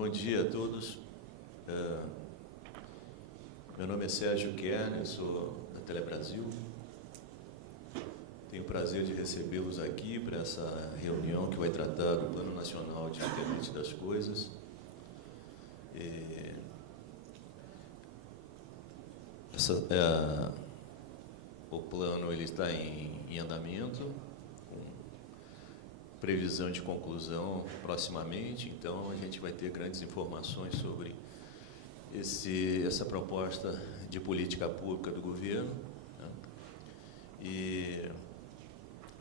Bom dia a todos. Meu nome é Sérgio Kerner, sou da Telebrasil. Tenho o prazer de recebê-los aqui para essa reunião que vai tratar do Plano Nacional de Internet das Coisas. O plano ele está em andamento, com previsão de conclusão proximamente, então a gente vai ter grandes informações sobre essa proposta de política pública do governo, né? E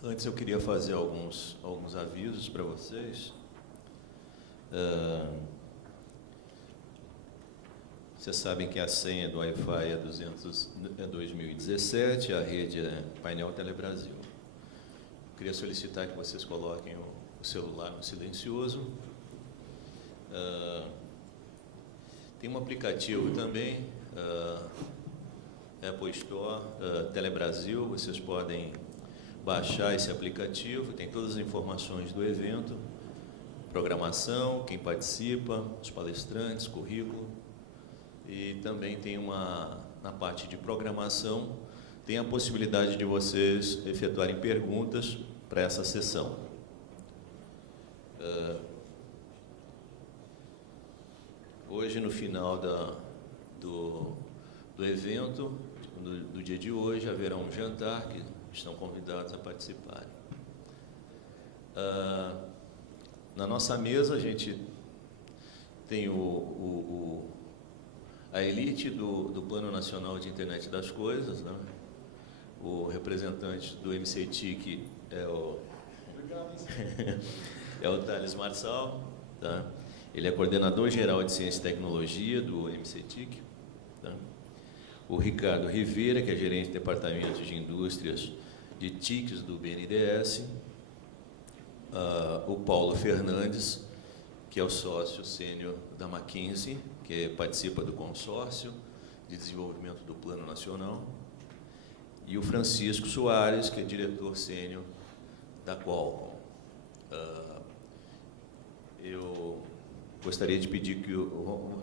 antes eu queria fazer alguns avisos para vocês. Vocês sabem que a senha do Wi-Fi é 2017, a rede é Painel Telebrasil. Queria solicitar que vocês coloquem o celular no silencioso. Tem um aplicativo também, Apple Store, Telebrasil. Vocês podem baixar esse aplicativo, tem todas as informações do evento, programação, quem participa, os palestrantes, currículo. E também tem na parte de programação, tem a possibilidade de vocês efetuarem perguntas para essa sessão. Hoje, no final do evento, do dia de hoje, haverá um jantar que estão convidados a participarem. Na nossa mesa, a gente tem a elite do Plano Nacional de Internet das Coisas, né? O representante do MCTIC é o Thales Marçal, tá? Ele é coordenador geral de Ciência e Tecnologia do MCTIC, tá? O Ricardo Rivera, que é gerente de departamento de indústrias de TICs do BNDES, o Paulo Fernandes, que é o sócio sênior da McKinsey, que participa do consórcio de desenvolvimento do Plano Nacional, e o Francisco Soares, que é diretor sênior da Qualcomm. Eu gostaria de pedir que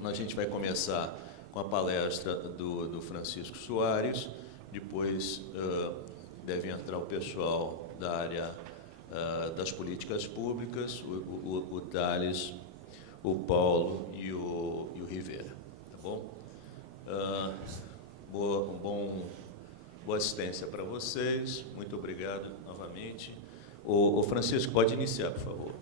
a gente vai começar com a palestra do Francisco Soares, depois deve entrar o pessoal da área das políticas públicas, o Thales, o Paulo e o Rivera, tá bom? Boa assistência para vocês, muito obrigado novamente. O Francisco, pode iniciar, por favor.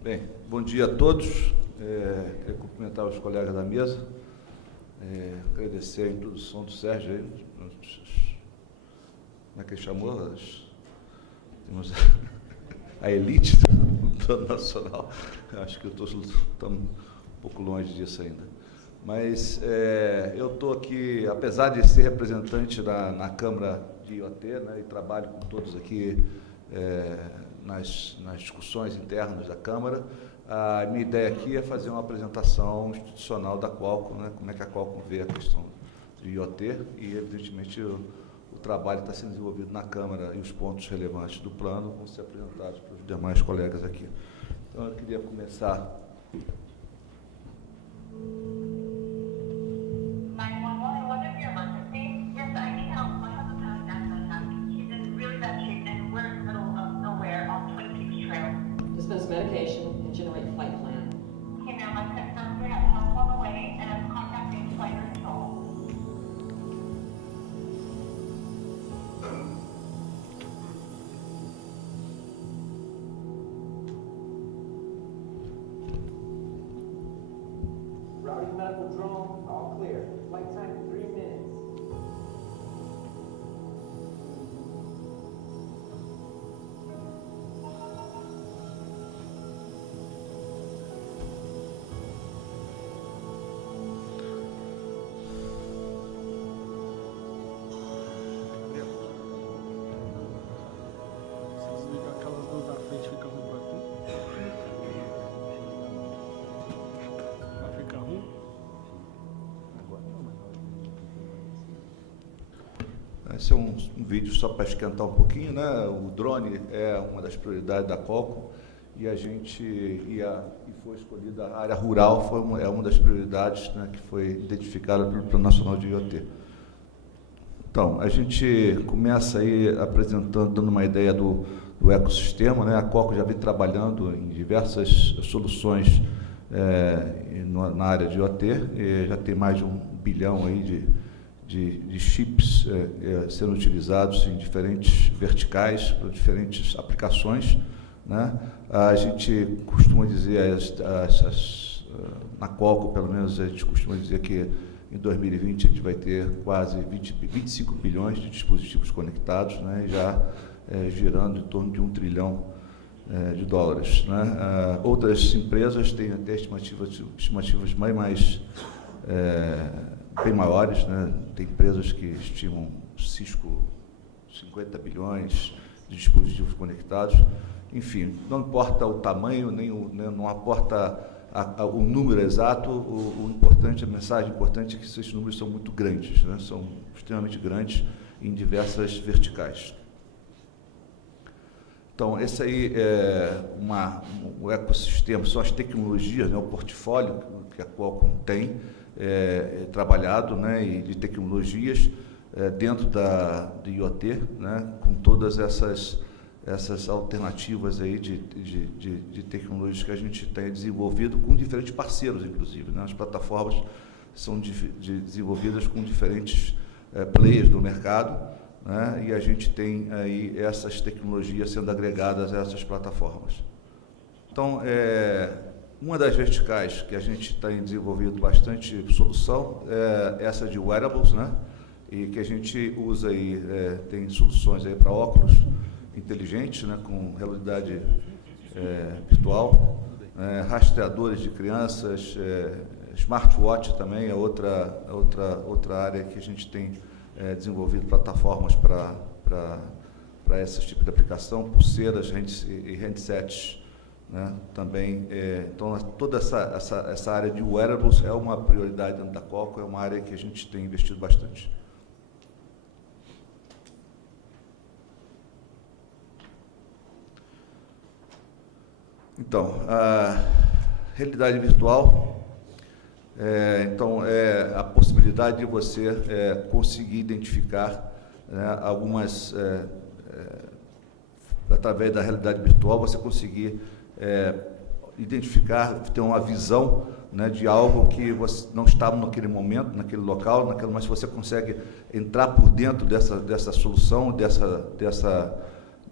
Bem, bom dia a todos. Queria cumprimentar os colegas da mesa, agradecer a introdução do Sérgio aí, como é que ele chamou? Temos a elite do Plano Nacional. Acho que estamos um pouco longe disso ainda. Mas eu estou aqui, apesar de ser representante na Câmara de IoT, né, e trabalho com todos aqui nas discussões internas da Câmara, a minha ideia aqui é fazer uma apresentação institucional da Qualcomm, né, como é que a Qualcomm vê a questão de IoT, e, evidentemente, o trabalho está sendo desenvolvido na Câmara e os pontos relevantes do plano vão ser apresentados para os demais colegas aqui. Então, eu queria começar... Dispense medication and generate flight plan. Okay, ma'am, I've confirmed we have help on the way and I'm contacting flight control. Routing medical drone, all clear. Flight time 3 minutes. Vai ficar ruim? esse é um vídeo só para esquentar um pouquinho, né? O drone é uma das prioridades da Qualcomm e a gente e foi escolhida a área rural, é uma das prioridades, né, que foi identificada pelo Plano Nacional de IoT. Então, a gente começa aí apresentando, dando uma ideia do ecossistema, né? A Qualcomm já vem trabalhando em diversas soluções na área de IoT, já tem mais de 1 bilhão aí de chips sendo utilizados em diferentes verticais, para diferentes aplicações, né? A gente costuma dizer, na Qualcomm, pelo menos, a gente costuma dizer que em 2020 a gente vai ter quase 25 bilhões de dispositivos conectados, né? Já girando em torno de 1 trilhão de dólares, né? Outras empresas têm até estimativas bem maiores, né? Tem empresas que estimam Cisco 50 bilhões de dispositivos conectados. Enfim, não importa o tamanho, não importa o número exato, o importante, a mensagem importante é que esses números são muito grandes, né? São extremamente grandes em diversas verticais. Então, esse aí é o ecossistema, são as tecnologias, né? O portfólio que a Qualcomm tem trabalhado, né? E de tecnologias dentro de IoT, né? Com todas essas alternativas aí de tecnologias que a gente tem desenvolvido com diferentes parceiros, inclusive, né? As plataformas são desenvolvidas com diferentes players do mercado, né? E a gente tem aí essas tecnologias sendo agregadas a essas plataformas. Então, uma das verticais que a gente tem desenvolvido bastante solução é essa de wearables, né? E que a gente usa aí, tem soluções aí para óculos inteligentes, né, com realidade virtual, rastreadores de crianças, smartwatch também é outra área que a gente tem desenvolvido plataformas para esse tipo de aplicação, pulseiras e handsets, né, também. Então, toda essa área de wearables é uma prioridade dentro da Qualcomm, é uma área que a gente tem investido bastante. Então, a realidade virtual, é a possibilidade de você conseguir identificar, né, algumas, através da realidade virtual, você conseguir identificar, ter uma visão, né, de algo que você não estava naquele momento, naquele local, mas você consegue entrar por dentro dessa solução,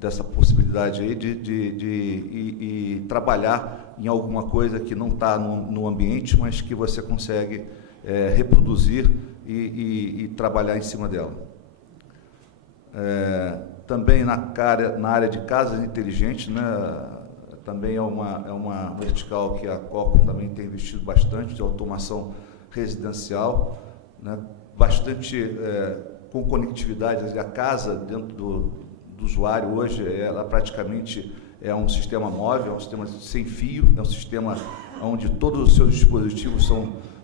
dessa possibilidade aí de trabalhar em alguma coisa que não está no ambiente, mas que você consegue reproduzir e trabalhar em cima dela. Também na área de casas inteligentes, né, também é uma vertical que a Qualcomm também tem investido bastante, de automação residencial, né, bastante com conectividade. A casa dentro do usuário hoje, ela praticamente é um sistema móvel, é um sistema sem fio, é um sistema onde todos os seus dispositivos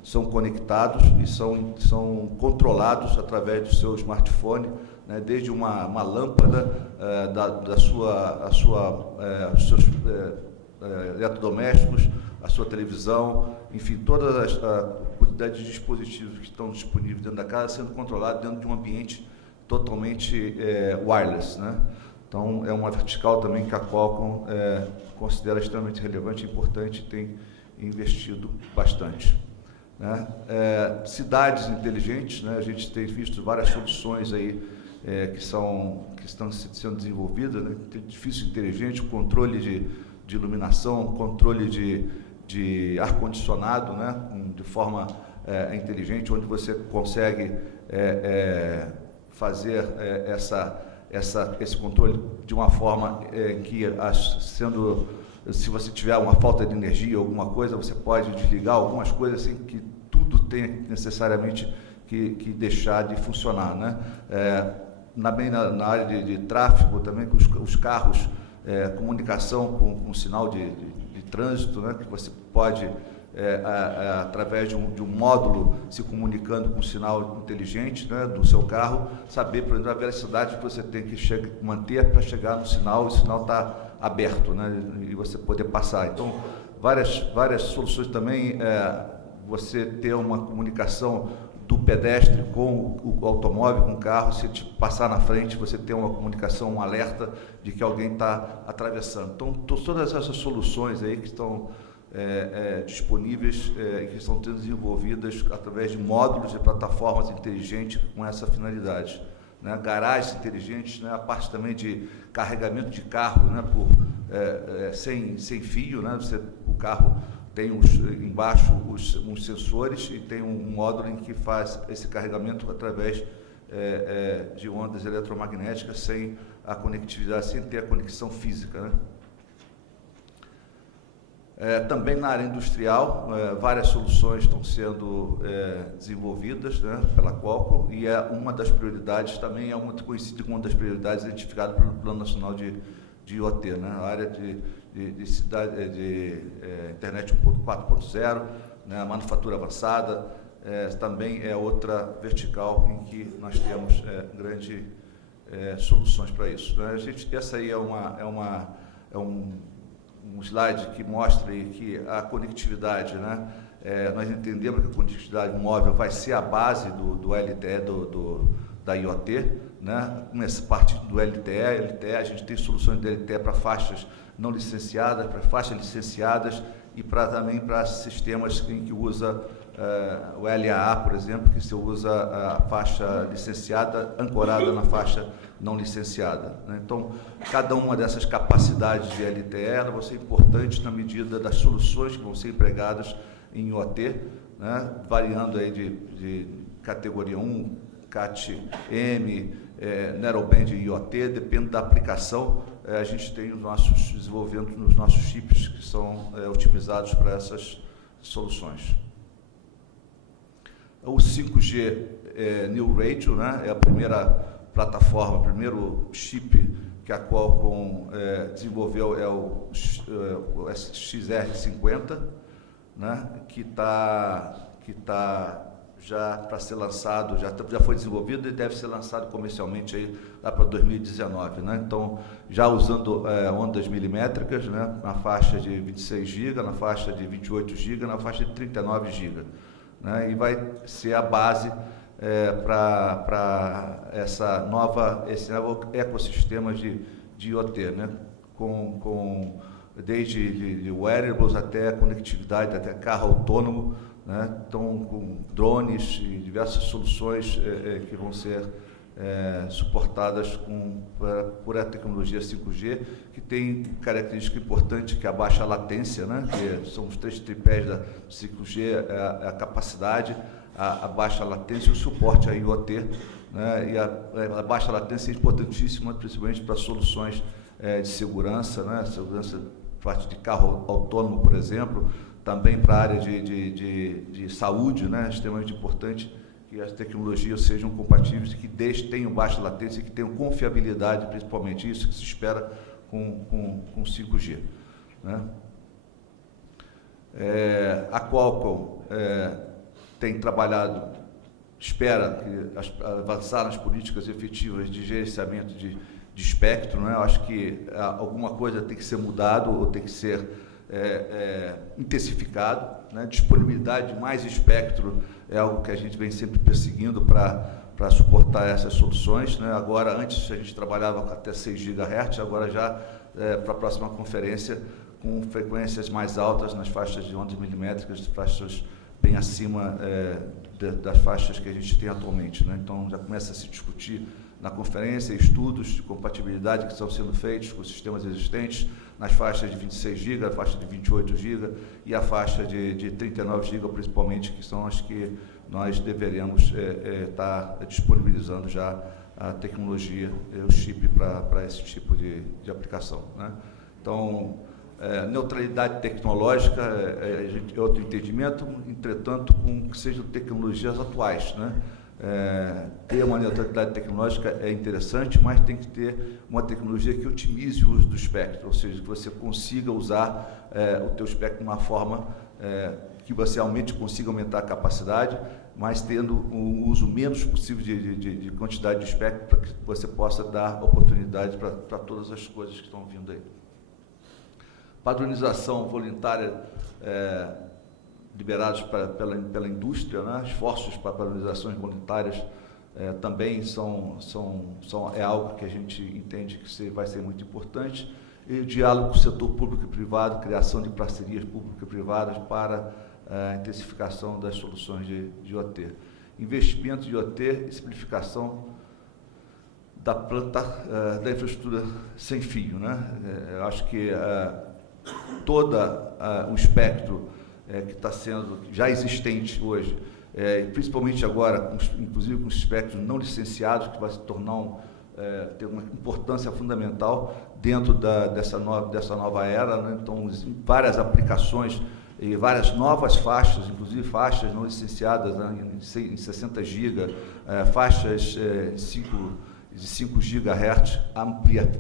são conectados e são controlados através do seu smartphone, né, desde uma lâmpada, os seus eletrodomésticos, a sua televisão, enfim, toda a quantidade de dispositivos que estão disponíveis dentro da casa sendo controlados dentro de um ambiente totalmente wireless, né? Então, é uma vertical também que a Qualcomm considera extremamente relevante e importante e tem investido bastante, né? Cidades inteligentes, né? A gente tem visto várias soluções aí que estão sendo desenvolvidas, né? Tem edifício inteligente, controle de iluminação, controle de ar-condicionado, né? De forma inteligente, onde você consegue fazer esse controle de uma forma que, se você tiver uma falta de energia, alguma coisa, você pode desligar algumas coisas sem que tudo tenha necessariamente que deixar de funcionar, né? Também na área de tráfego, também com os carros, comunicação com sinal de trânsito, né? Que você pode através de um módulo se comunicando com um sinal inteligente, né, do seu carro, saber, por exemplo, a velocidade que você tem que manter para chegar no sinal, o sinal está aberto, né, e você poder passar. Então, várias soluções também, você ter uma comunicação do pedestre com o automóvel, com o carro, se passar na frente, você ter uma comunicação, um alerta de que alguém está atravessando. Então, todas essas soluções aí que estão disponíveis e que estão sendo desenvolvidas através de módulos de plataformas inteligentes com essa finalidade. Né? Garagens inteligentes, né? A parte também de carregamento de carro, né? Sem fio, né? O carro tem embaixo uns sensores e tem um módulo em que faz esse carregamento através de ondas eletromagnéticas sem a conectividade, sem ter a conexão física, né? Também na área industrial, várias soluções estão sendo desenvolvidas, né, pela Qualcomm, e uma das prioridades também é muito conhecida como uma das prioridades identificadas pelo Plano Nacional de IoT, né, a área de internet 4.0, né, a manufatura avançada, também é outra vertical em que nós temos grandes soluções para isso. Né. Essa aí é um slide que mostra aí que a conectividade, né, nós entendemos que a conectividade móvel vai ser a base do LTE, da IoT, né, nessa parte do LTE, a gente tem soluções de LTE para faixas não licenciadas, para faixas licenciadas e também para sistemas em que usa o LAA, por exemplo, que se usa a faixa licenciada ancorada na faixa não licenciada, né? Então, cada uma dessas capacidades de LTE vão ser importantes na medida das soluções que vão ser empregadas em IoT, né? Variando aí de categoria 1, CAT-M, Narrowband IoT, depende da aplicação, a gente tem desenvolvendo nos nossos chips que são otimizados para essas soluções. O 5G New Radio, né, é a primeira plataforma, o primeiro chip que a Qualcomm desenvolveu é o XR50, né, que está já para ser lançado, já foi desenvolvido e deve ser lançado comercialmente aí lá para 2019, né? Então, já usando ondas milimétricas, né, na faixa de 26 GB, na faixa de 28 GB, na faixa de 39 GB, né? E vai ser a base para esse novo ecossistema de IoT, né? Desde wearables até conectividade, até carro autônomo, né? Então, com drones e diversas soluções que vão ser suportadas por a tecnologia 5G, que tem característica importante que é a baixa latência, né? Que são os 3 tripés da 5G, a capacidade, a baixa latência e o suporte a IoT, né? E a baixa latência é importantíssima, principalmente para soluções de segurança, né? Segurança, parte de carro autônomo, por exemplo, também para a área de saúde, né? Extremamente importante que as tecnologias sejam compatíveis e que tenham baixa latência e que tenham confiabilidade, principalmente isso que se espera com 5G, né? A Qualcomm tem trabalhado, espera avançar nas políticas efetivas de gerenciamento de espectro, né? Eu acho que alguma coisa tem que ser mudado ou tem que ser intensificado, né? Disponibilidade de mais espectro é algo que a gente vem sempre perseguindo para suportar essas soluções, né? Agora, antes a gente trabalhava até 6 GHz, agora já para a próxima conferência com frequências mais altas nas faixas de ondas milimétricas, faixas bem acima das faixas que a gente tem atualmente, né? Então já começa a se discutir na conferência estudos de compatibilidade que estão sendo feitos com sistemas existentes nas faixas de 26 GB, a faixa de 28 GB e a faixa de 39 GB, principalmente, que são as que nós deveremos estar disponibilizando já a tecnologia, o chip para esse tipo de aplicação, né? Então, neutralidade tecnológica é outro entendimento, entretanto, com que sejam tecnologias atuais, né? Ter uma neutralidade tecnológica é interessante, mas tem que ter uma tecnologia que otimize o uso do espectro, ou seja, que você consiga usar o teu espectro de uma forma que você consiga aumentar a capacidade, mas tendo um uso menos possível de quantidade de espectro, para que você possa dar oportunidade para todas as coisas que estão vindo aí. Padronização voluntária liberados pela indústria, né? Esforços para padronizações voluntárias também é algo que a gente entende que vai ser muito importante. E o diálogo com o setor público e privado, criação de parcerias público e privadas para a intensificação das soluções de IoT. Investimento de IoT e simplificação da planta, da infraestrutura sem fio, né? Eu acho que todo o espectro que está sendo já existente hoje, principalmente agora, inclusive com os espectros não licenciados, que vai se tornar ter uma importância fundamental dentro dessa nova era, né? Então, várias aplicações e várias novas faixas, inclusive faixas não licenciadas, né, em 60 GB, faixas de 5 GHz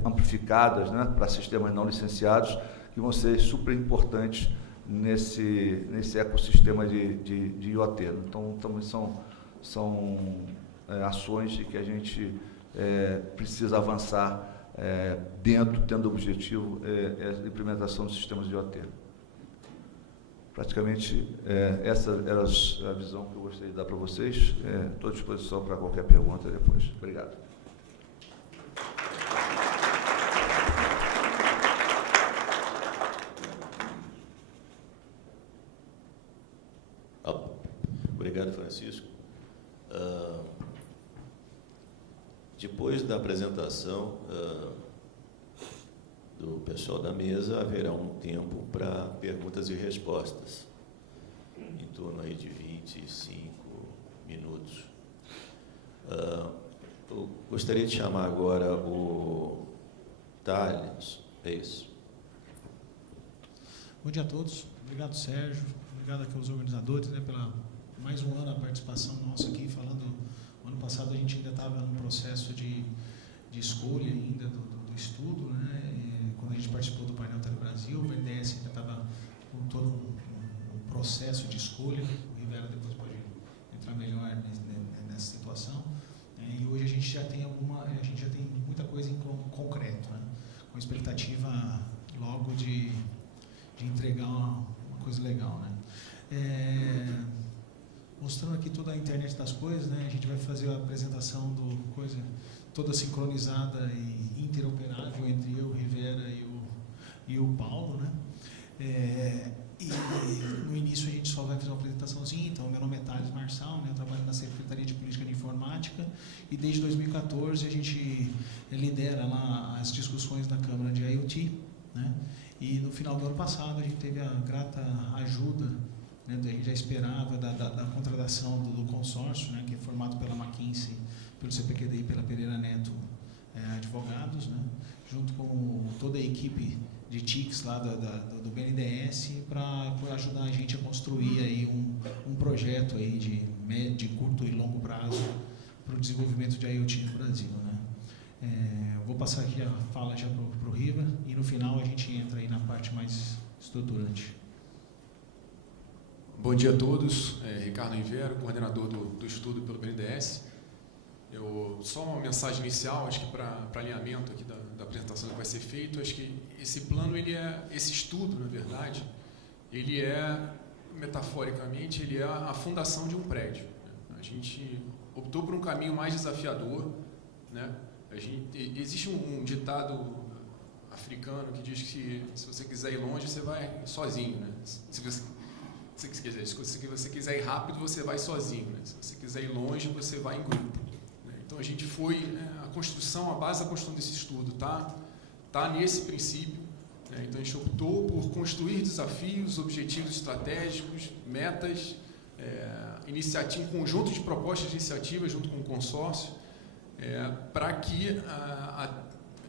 amplificadas, né, para sistemas não licenciados, que vão ser super importantes nesse ecossistema de IoT. Então, também são ações de que a gente precisa avançar tendo o objetivo a implementação dos sistemas de IoT. Praticamente, essa era a visão que eu gostaria de dar para vocês. Estou à disposição para qualquer pergunta depois. Obrigado. Obrigado, Francisco. Depois da apresentação do pessoal da mesa, haverá um tempo para perguntas e respostas, em torno aí de 25 minutos. Eu gostaria de chamar agora o Thales. É isso. Bom dia a todos. Obrigado, Sérgio. Obrigado aqui aos organizadores, né, pela mais um ano a participação nossa aqui, falando. Ano passado a gente ainda estava num processo de escolha ainda do estudo, né? E quando a gente participou do painel Telebrasil, o BNDES ainda estava com todo um processo de escolha. O Rivera depois pode entrar melhor nessa situação. E hoje a gente já tem muita coisa em concreto, né? Com expectativa logo de entregar uma coisa legal, né? Mostrando aqui toda a internet das coisas, né? A gente vai fazer a apresentação do coisa toda sincronizada e interoperável entre eu, Rivera e o Paulo, né? E no início a gente só vai fazer uma apresentaçãozinha. Então, meu nome é Thales Marçal, né? Eu trabalho na Secretaria de Política de Informática e desde 2014 a gente lidera lá as discussões na Câmara de IoT, né? E no final do ano passado a gente teve a grata ajuda, né, a gente já esperava da contratação do consórcio, né, que é formado pela McKinsey, pelo CPQD e pela Pereira Neto Advogados, né, junto com toda a equipe de TICs lá do BNDES, para ajudar a gente a construir aí um projeto aí de curto e longo prazo para o desenvolvimento de IoT no Brasil, né. Vou passar aqui a fala já para o Riva e no final a gente entra aí na parte mais estruturante. Bom dia a todos, Ricardo Rivera, coordenador do estudo pelo BNDES. Só uma mensagem inicial, acho que para alinhamento aqui da apresentação que vai ser feito, acho que esse plano, esse estudo, na verdade, ele metaforicamente, ele é a fundação de um prédio. A gente optou por um caminho mais desafiador, né? Existe um ditado africano que diz que se você quiser ir longe, você vai sozinho, né? Se você quiser ir rápido, você vai sozinho, né? Se você quiser ir longe, você vai em grupo, né? Então a gente a base da construção desse estudo tá nesse princípio, né? Então a gente optou por construir desafios, objetivos estratégicos, metas, um conjunto de propostas de iniciativa junto com o consórcio, para que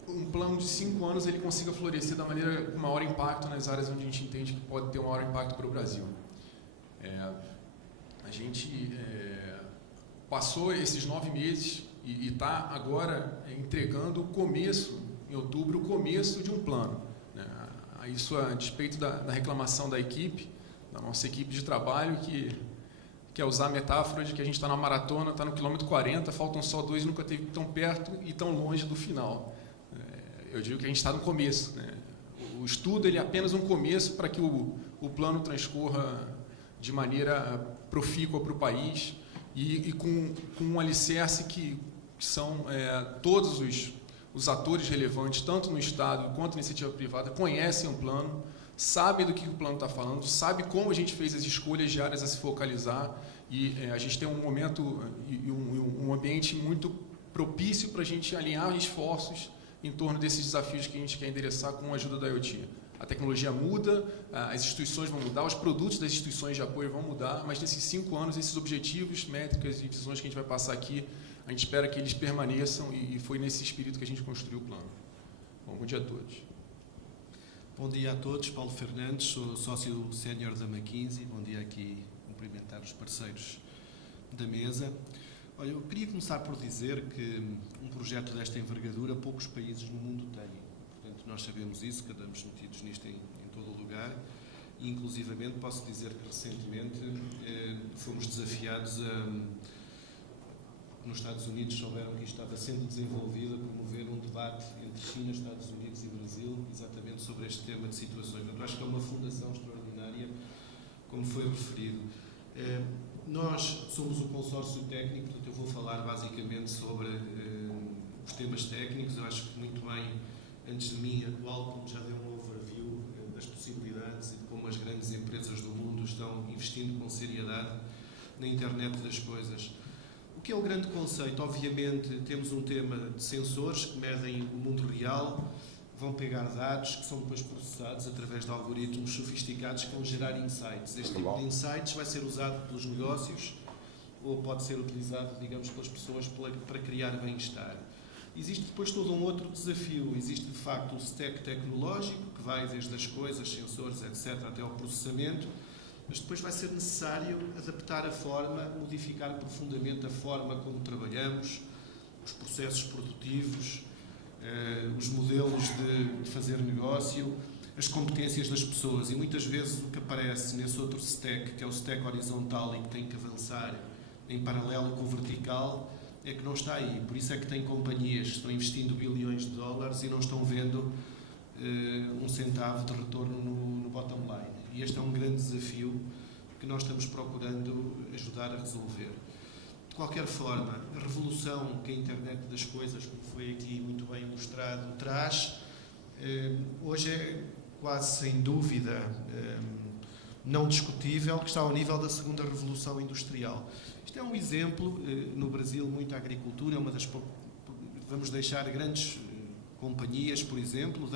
um plano de 5 anos ele consiga florescer da maneira com maior impacto nas áreas onde a gente entende que pode ter um maior impacto para o Brasil. A gente passou esses 9 meses e está agora entregando o começo, em outubro, o começo de um plano, né? Isso a despeito da reclamação da equipe, da nossa equipe de trabalho, que quer usar a metáfora de que a gente está na maratona, está no quilômetro 40, faltam só 2 e nunca esteve tão perto e tão longe do final. Eu digo que a gente está no começo, né? O estudo ele é apenas um começo para que o plano transcorra de maneira profícua para o país e com um alicerce que são todos os atores relevantes, tanto no Estado quanto na iniciativa privada, conhecem o plano, sabem do que o plano está falando, sabem como a gente fez as escolhas de áreas a se focalizar e a gente tem um momento e um ambiente muito propício para a gente alinhar esforços em torno desses desafios que a gente quer endereçar com a ajuda da IoT. A tecnologia muda, as instituições vão mudar, os produtos das instituições de apoio vão mudar, mas nesses 5 anos, esses objetivos, métricas e visões que a gente vai passar aqui, a gente espera que eles permaneçam e foi nesse espírito que a gente construiu o plano. Bom dia a todos. Bom dia a todos, Paulo Fernandes, sou sócio sénior da McKinsey. Bom dia aqui, cumprimentar os parceiros da mesa. Olha, eu queria começar por dizer que um projeto desta envergadura poucos países no mundo têm. Portanto, nós sabemos isso, que andamos metidos nisto em todo o lugar. E, inclusivamente, posso dizer que recentemente fomos desafiados nos Estados Unidos souberam que isto estava sendo desenvolvido a promover um debate entre China, Estados Unidos e Brasil, exatamente sobre este tema de situações. Eu acho que é uma fundação extraordinária, como foi referido. Nós somos o consórcio técnico, portanto eu vou falar basicamente sobre os temas técnicos. Eu acho que muito bem, antes de mim, o Alcon já deu um overview das possibilidades e de como as grandes empresas do mundo estão investindo com seriedade na internet das coisas. O que é o grande conceito? Obviamente temos um tema de sensores que medem o mundo real, vão pegar dados que são depois processados através de algoritmos sofisticados que vão gerar insights. Este tipo de insights vai ser usado pelos negócios ou pode ser utilizado, digamos, pelas pessoas para criar bem-estar. Existe depois todo um outro desafio. Existe, de facto, o stack tecnológico, que vai desde as coisas, sensores, etc., até ao processamento, mas depois vai ser necessário adaptar a forma, modificar profundamente a forma como trabalhamos, os processos produtivos, os modelos de fazer negócio, as competências das pessoas. E muitas vezes o que aparece nesse outro stack, que é o stack horizontal e que tem que avançar em paralelo com o vertical, é que não está aí. Por isso é que tem companhias que estão investindo bilhões de dólares e não estão vendo um centavo de retorno no bottom line. E este é um grande desafio que nós estamos procurando ajudar a resolver. De qualquer forma, a revolução que a internet das coisas, como foi aqui muito bem mostrado, traz, hoje é quase sem dúvida não discutível que está ao nível da segunda revolução industrial. Isto é um exemplo, no Brasil, muita agricultura, é uma das vamos deixar grandes companhias, por exemplo,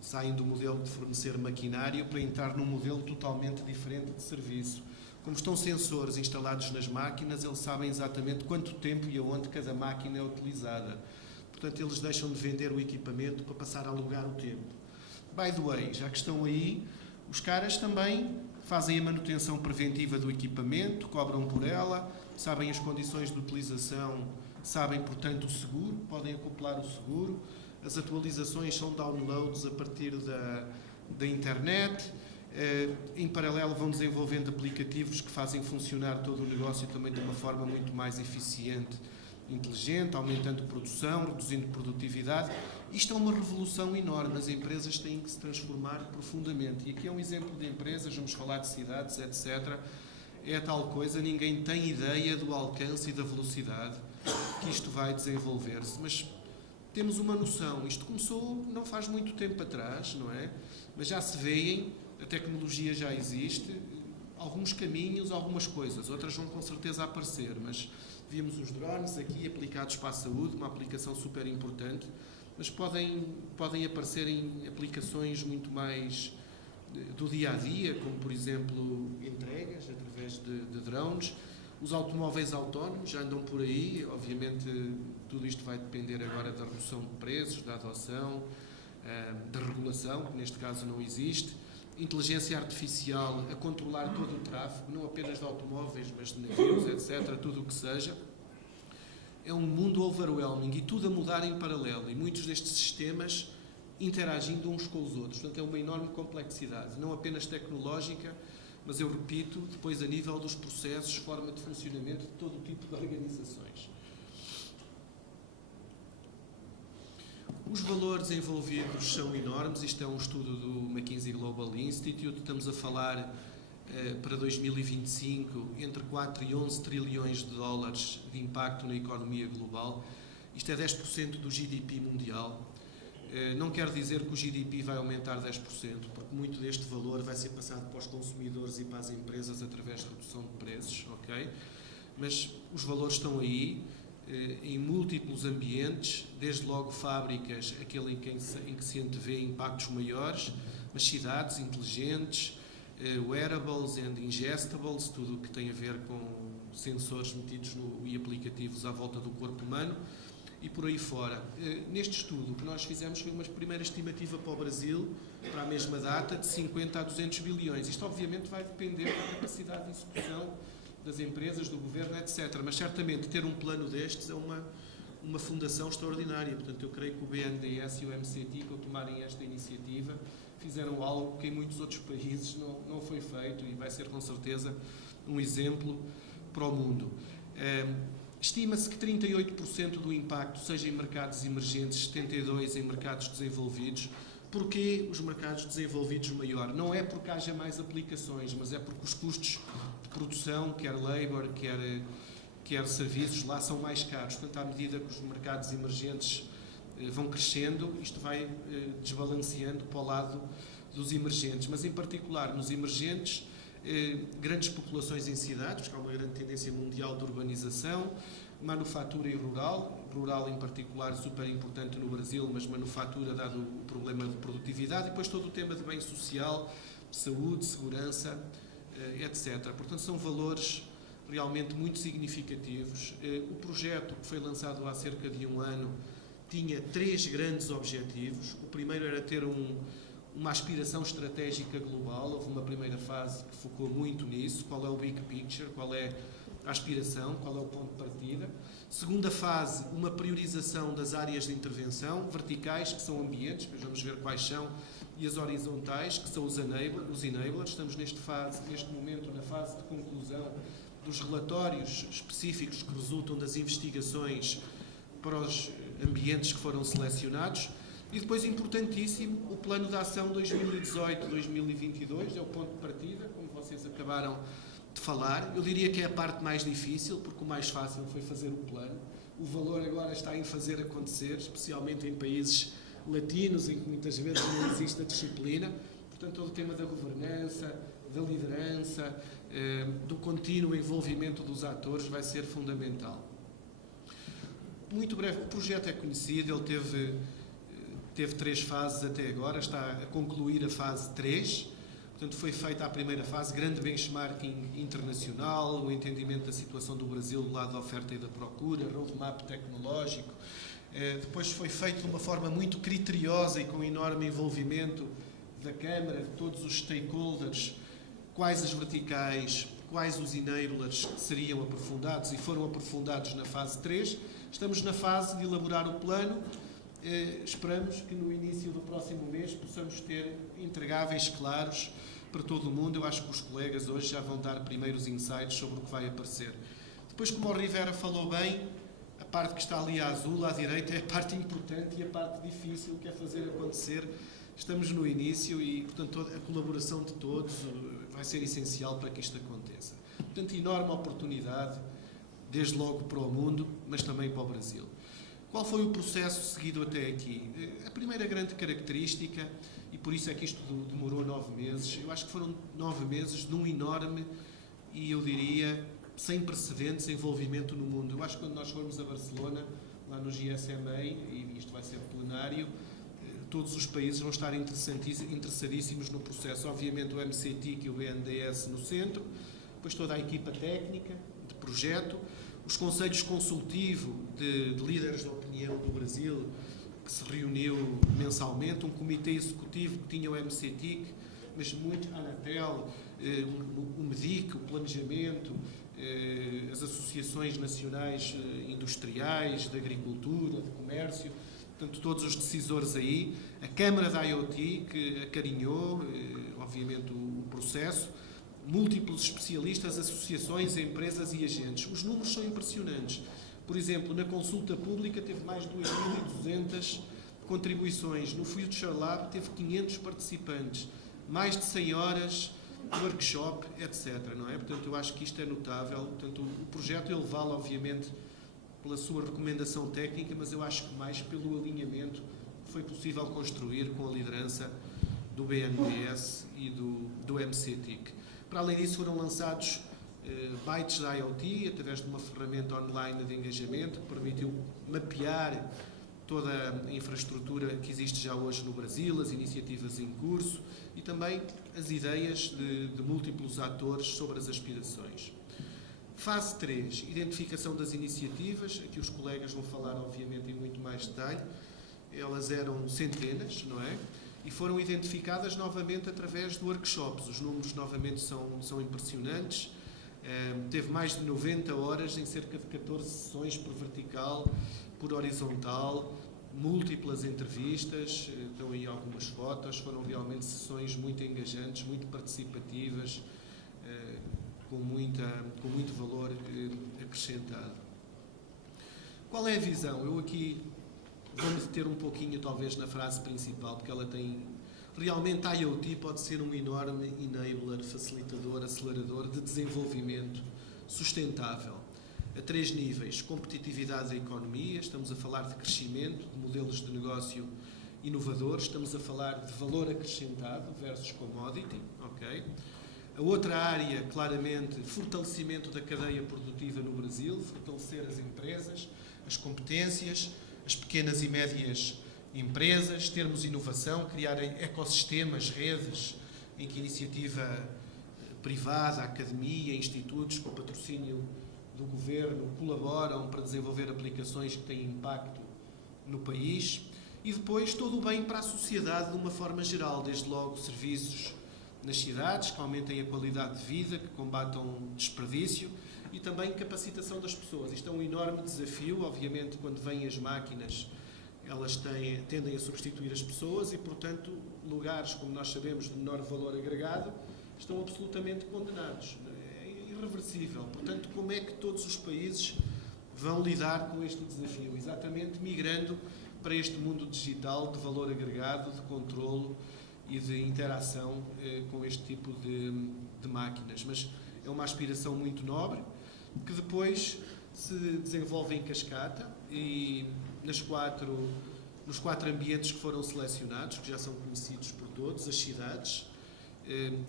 saem do modelo de fornecer maquinário para entrar num modelo totalmente diferente de serviço. Como estão sensores instalados nas máquinas, eles sabem exatamente quanto tempo e aonde cada máquina é utilizada. Portanto, eles deixam de vender o equipamento para passar a alugar o tempo. By the way, já que estão aí, os caras também fazem a manutenção preventiva do equipamento, cobram por ela, sabem as condições de utilização, sabem, portanto, o seguro, podem acoplar o seguro. As atualizações são downloads a partir da internet. Em paralelo vão desenvolvendo aplicativos que fazem funcionar todo o negócio também de uma forma muito mais eficiente, inteligente, aumentando produção, reduzindo produtividade. Isto é uma revolução enorme. As empresas têm que se transformar profundamente. E aqui é um exemplo de empresas, vamos falar de cidades, etc. É a tal coisa, ninguém tem ideia do alcance e da velocidade que isto vai desenvolver-se. Mas temos uma noção, isto começou não faz muito tempo atrás, não é? Mas já se veem, a tecnologia já existe, alguns caminhos, algumas coisas, outras vão com certeza aparecer, mas vimos os drones aqui aplicados para a saúde, uma aplicação super importante, mas podem aparecer em aplicações muito mais do dia-a-dia, como por exemplo entregas através de drones. Os automóveis autónomos já andam por aí, obviamente tudo isto vai depender agora da redução de preços, da adoção, da regulação, que neste caso não existe. Inteligência artificial a controlar todo o tráfego, não apenas de automóveis, mas de navios, etc., tudo o que seja. É um mundo overwhelming e tudo a mudar em paralelo. E muitos destes sistemas interagindo uns com os outros. Portanto, é uma enorme complexidade, não apenas tecnológica, mas eu repito, depois a nível dos processos, forma de funcionamento de todo o tipo de organizações. Os valores envolvidos são enormes. Isto é um estudo do McKinsey Global Institute. Estamos a falar para 2025 entre 4 e 11 trilhões de dólares de impacto na economia global. Isto é 10% do GDP mundial. Não quer dizer que o GDP vai aumentar 10%, porque muito deste valor vai ser passado para os consumidores e para as empresas através da redução de preços, ok? Mas os valores estão aí, em múltiplos ambientes, desde logo fábricas, aquele em que se antevê impactos maiores, mas cidades inteligentes, wearables and ingestibles, tudo o que tem a ver com sensores metidos e aplicativos à volta do corpo humano, e por aí fora. Neste estudo, o que nós fizemos foi uma primeira estimativa para o Brasil, para a mesma data, de 50 a 200 bilhões. Isto, obviamente, vai depender da capacidade de execução das empresas, do governo, etc. Mas, certamente, ter um plano destes é uma fundação extraordinária. Portanto, eu creio que o BNDES e o MCT, ao tomarem esta iniciativa, fizeram algo que em muitos outros países não foi feito e vai ser, com certeza, um exemplo para o mundo. Estima-se que 38% do impacto seja em mercados emergentes, 72% em mercados desenvolvidos. Porquê os mercados desenvolvidos maior? Não é porque haja mais aplicações, mas é porque os custos de produção, quer labor, quer serviços, lá são mais caros. Portanto, à medida que os mercados emergentes vão crescendo, isto vai desbalanceando para o lado dos emergentes. Mas, em particular, nos emergentes, grandes populações em cidades, porque há uma grande tendência mundial de urbanização, manufatura e rural em particular super importante no Brasil, mas manufatura dado o problema de produtividade, e depois todo o tema de bem social, saúde, segurança, etc. Portanto, são valores realmente muito significativos. O projeto, que foi lançado há cerca de um ano, tinha 3 grandes objetivos. O primeiro era ter uma aspiração estratégica global. Houve uma primeira fase que focou muito nisso. Qual é o big picture? Qual é a aspiração? Qual é o ponto de partida? Segunda fase, uma priorização das áreas de intervenção, verticais, que são ambientes, depois vamos ver quais são, e as horizontais, que são os enablers. Estamos neste momento na fase de conclusão dos relatórios específicos que resultam das investigações para os ambientes que foram selecionados. E depois, importantíssimo, o Plano de Ação 2018-2022, é o ponto de partida, como vocês acabaram de falar. Eu diria que é a parte mais difícil, porque o mais fácil foi fazer o plano. O valor agora está em fazer acontecer, especialmente em países latinos, em que muitas vezes não existe a disciplina. Portanto, todo o tema da governança, da liderança, do contínuo envolvimento dos atores vai ser fundamental. Muito breve, o projeto é conhecido, ele teve 3 fases até agora, está a concluir a fase 3. Portanto, foi feita a primeira fase, grande benchmarking internacional, o entendimento da situação do Brasil do lado da oferta e da procura, roadmap tecnológico. Depois foi feito de uma forma muito criteriosa e com enorme envolvimento da Câmara, de todos os stakeholders, quais as verticais, quais os enablers seriam aprofundados, e foram aprofundados na fase 3. Estamos na fase de elaborar o plano. Esperamos que no início do próximo mês possamos ter entregáveis claros para todo o mundo. Eu acho que os colegas hoje já vão dar primeiros insights sobre o que vai aparecer. Depois, como o Rivera falou bem, a parte que está ali a azul, à direita, é a parte importante e a parte difícil, que é fazer acontecer. Estamos no início e, portanto, a colaboração de todos vai ser essencial para que isto aconteça. Portanto, enorme oportunidade, desde logo para o mundo, mas também para o Brasil. Qual foi o processo seguido até aqui? A primeira grande característica, e por isso é que isto demorou 9 meses, eu acho que foram 9 meses de um enorme e, eu diria, sem precedentes envolvimento no mundo. Eu acho que quando nós formos a Barcelona, lá no GSMA, e isto vai ser plenário, todos os países vão estar interessadíssimos no processo. Obviamente o MCT e o BNDES no centro, depois toda a equipa técnica de projeto, os conselhos consultivos de líderes de opinião do Brasil, que se reuniu mensalmente, um comitê executivo que tinha o MCTIC, mas muito a Anatel, o MEDIC, o planejamento, as associações nacionais industriais, de agricultura, de comércio, portanto, todos os decisores aí, a Câmara da IoT, que acarinhou, obviamente, o processo, múltiplos especialistas, associações, empresas e agentes. Os números são impressionantes. Por exemplo, na consulta pública teve mais de 2.200 contribuições. No Future Lab teve 500 participantes, mais de 100 horas de workshop, etc. Não é? Portanto, eu acho que isto é notável. Portanto, o projeto ele vale, obviamente, pela sua recomendação técnica, mas eu acho que mais pelo alinhamento que foi possível construir com a liderança do BNDES e do MCTIC. Para além disso, foram lançados bytes da IoT, através de uma ferramenta online de engajamento, que permitiu mapear toda a infraestrutura que existe já hoje no Brasil, as iniciativas em curso e também as ideias de múltiplos atores sobre as aspirações. Fase 3, identificação das iniciativas. Aqui os colegas vão falar, obviamente, em muito mais detalhe. Elas eram centenas, não é? E foram identificadas novamente através de workshops. Os números, novamente, são impressionantes. Teve mais de 90 horas em cerca de 14 sessões por vertical, por horizontal, múltiplas entrevistas, estão aí algumas fotos, foram realmente sessões muito engajantes, muito participativas, com muito valor acrescentado. Qual é a visão? Eu aqui vou-me deter um pouquinho, talvez, na frase principal, porque ela tem... Realmente a IoT pode ser um enorme enabler, facilitador, acelerador de desenvolvimento sustentável. A 3 níveis: competitividade da economia, estamos a falar de crescimento, de modelos de negócio inovadores, estamos a falar de valor acrescentado versus commodity, ok? A outra área, claramente, fortalecimento da cadeia produtiva no Brasil, fortalecer as empresas, as competências, as pequenas e médias empresas, termos inovação, criar ecossistemas, redes, em que iniciativa privada, academia, institutos com patrocínio do governo colaboram para desenvolver aplicações que têm impacto no país. E depois todo o bem para a sociedade de uma forma geral, desde logo serviços nas cidades, que aumentem a qualidade de vida, que combatam desperdício e também capacitação das pessoas. Isto é um enorme desafio, obviamente, quando vêm as máquinas, elas tendem a substituir as pessoas e, portanto, lugares, como nós sabemos, de menor valor agregado, estão absolutamente condenados. É irreversível. Portanto, como é que todos os países vão lidar com este desafio? Exatamente migrando para este mundo digital de valor agregado, de controlo e de interação com este tipo de máquinas. Mas é uma aspiração muito nobre, que depois se desenvolve em cascata e nos 4 ambientes que foram selecionados, que já são conhecidos por todos, as cidades,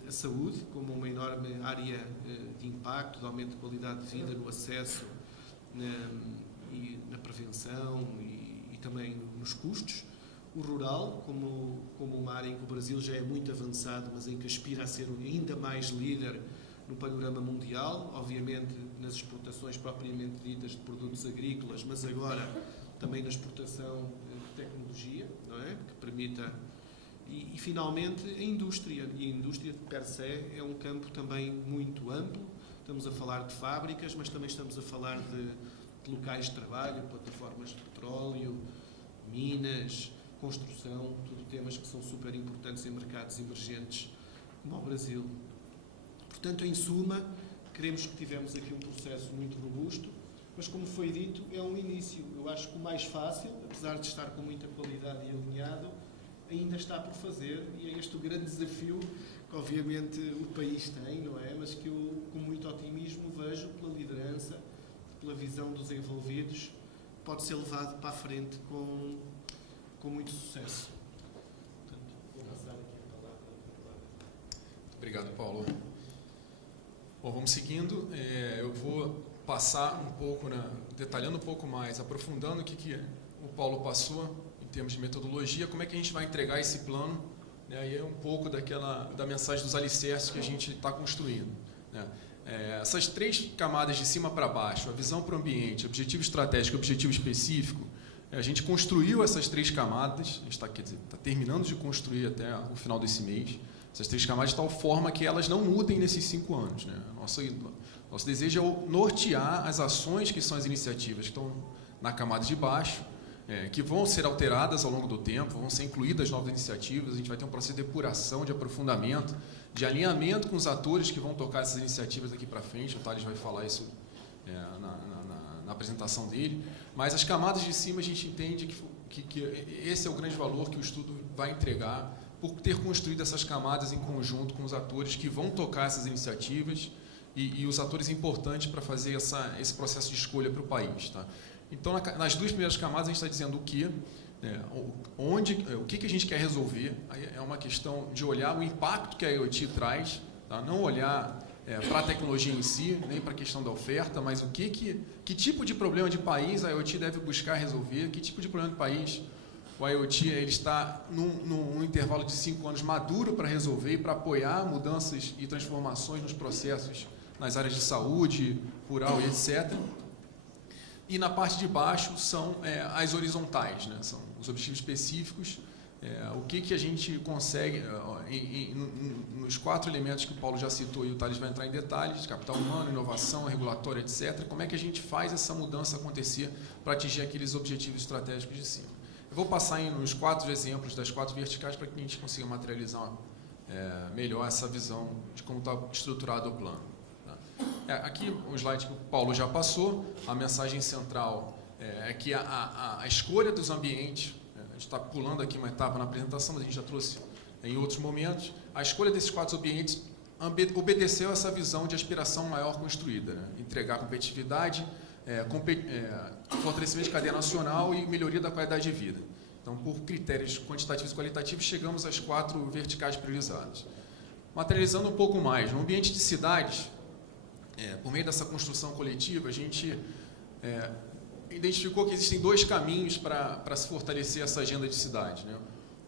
a saúde, como uma enorme área de impacto, de aumento de qualidade de vida no acesso e na prevenção e também nos custos. O rural, como uma área em que o Brasil já é muito avançado, mas em que aspira a ser ainda mais líder no panorama mundial, obviamente nas exportações propriamente ditas de produtos agrícolas, mas agora também na exportação de tecnologia, não é? Que permita... E finalmente a indústria. E a indústria, per se, é um campo também muito amplo. Estamos a falar de fábricas, mas também estamos a falar de locais de trabalho, plataformas de petróleo, minas, construção, tudo temas que são super importantes em mercados emergentes como o Brasil. Portanto, em suma, queremos que tivemos aqui um processo muito robusto, mas, como foi dito, é um início. Eu acho que o mais fácil, apesar de estar com muita qualidade e alinhado, ainda está por fazer, e é este o grande desafio que, obviamente, o país tem, não é? Mas que eu, com muito otimismo, vejo pela liderança, pela visão dos envolvidos, pode ser levado para a frente com muito sucesso. Portanto, vou passar aqui a palavra. Obrigado, Paulo. Bom, vamos seguindo. Eu vou passar um pouco, detalhando um pouco mais, aprofundando o que o Paulo passou em termos de metodologia, como é que a gente vai entregar esse plano, né? E é um pouco da mensagem dos alicerces que a gente está construindo, né? Essas 3 camadas de cima para baixo, a visão para o ambiente, objetivo estratégico e objetivo específico, a gente construiu essas 3 camadas, a gente está terminando de construir até o final desse mês, essas 3 camadas de tal forma que elas não mudem nesses 5 anos, né? Nosso desejo é nortear as ações que são as iniciativas que estão na camada de baixo, que vão ser alteradas ao longo do tempo, vão ser incluídas novas iniciativas, a gente vai ter um processo de depuração, de aprofundamento, de alinhamento com os atores que vão tocar essas iniciativas daqui para frente, o Thales vai falar isso na apresentação dele, mas as camadas de cima a gente entende que esse é o grande valor que o estudo vai entregar, por ter construído essas camadas em conjunto com os atores que vão tocar essas iniciativas e os atores importantes para fazer esse processo de escolha para o país. Tá? Então, nas duas primeiras camadas, a gente está dizendo o que, o que a gente quer resolver. Aí é uma questão de olhar o impacto que a IoT traz, tá? Não olhar para a tecnologia em si, nem para a questão da oferta, mas que tipo de problema de país a IoT deve buscar resolver, que tipo de problema de país o IoT ele está num intervalo de 5 anos maduro para resolver e para apoiar mudanças e transformações nos processos nas áreas de saúde, rural e etc. E na parte de baixo são as horizontais, né? São os objetivos específicos, o que a gente consegue, nos 4 elementos que o Paulo já citou e o Thales vai entrar em detalhes, capital humano, inovação, regulatório, etc., como é que a gente faz essa mudança acontecer para atingir aqueles objetivos estratégicos de cima. Eu vou passar nos 4 exemplos das 4 verticais para que a gente consiga materializar melhor essa visão de como está estruturado o plano. Tá? Aqui, o slide que o Paulo já passou, a mensagem central é que a escolha dos ambientes, a gente está pulando aqui uma etapa na apresentação, mas a gente já trouxe em outros momentos, a escolha desses 4 ambientes obedeceu a essa visão de aspiração maior construída, né? Entregar competitividade, fortalecimento de cadeia nacional e melhoria da qualidade de vida. Então, por critérios quantitativos e qualitativos, chegamos às 4 verticais priorizadas. Materializando um pouco mais, no ambiente de cidades, por meio dessa construção coletiva, a gente identificou que existem 2 caminhos para se fortalecer essa agenda de cidade, né?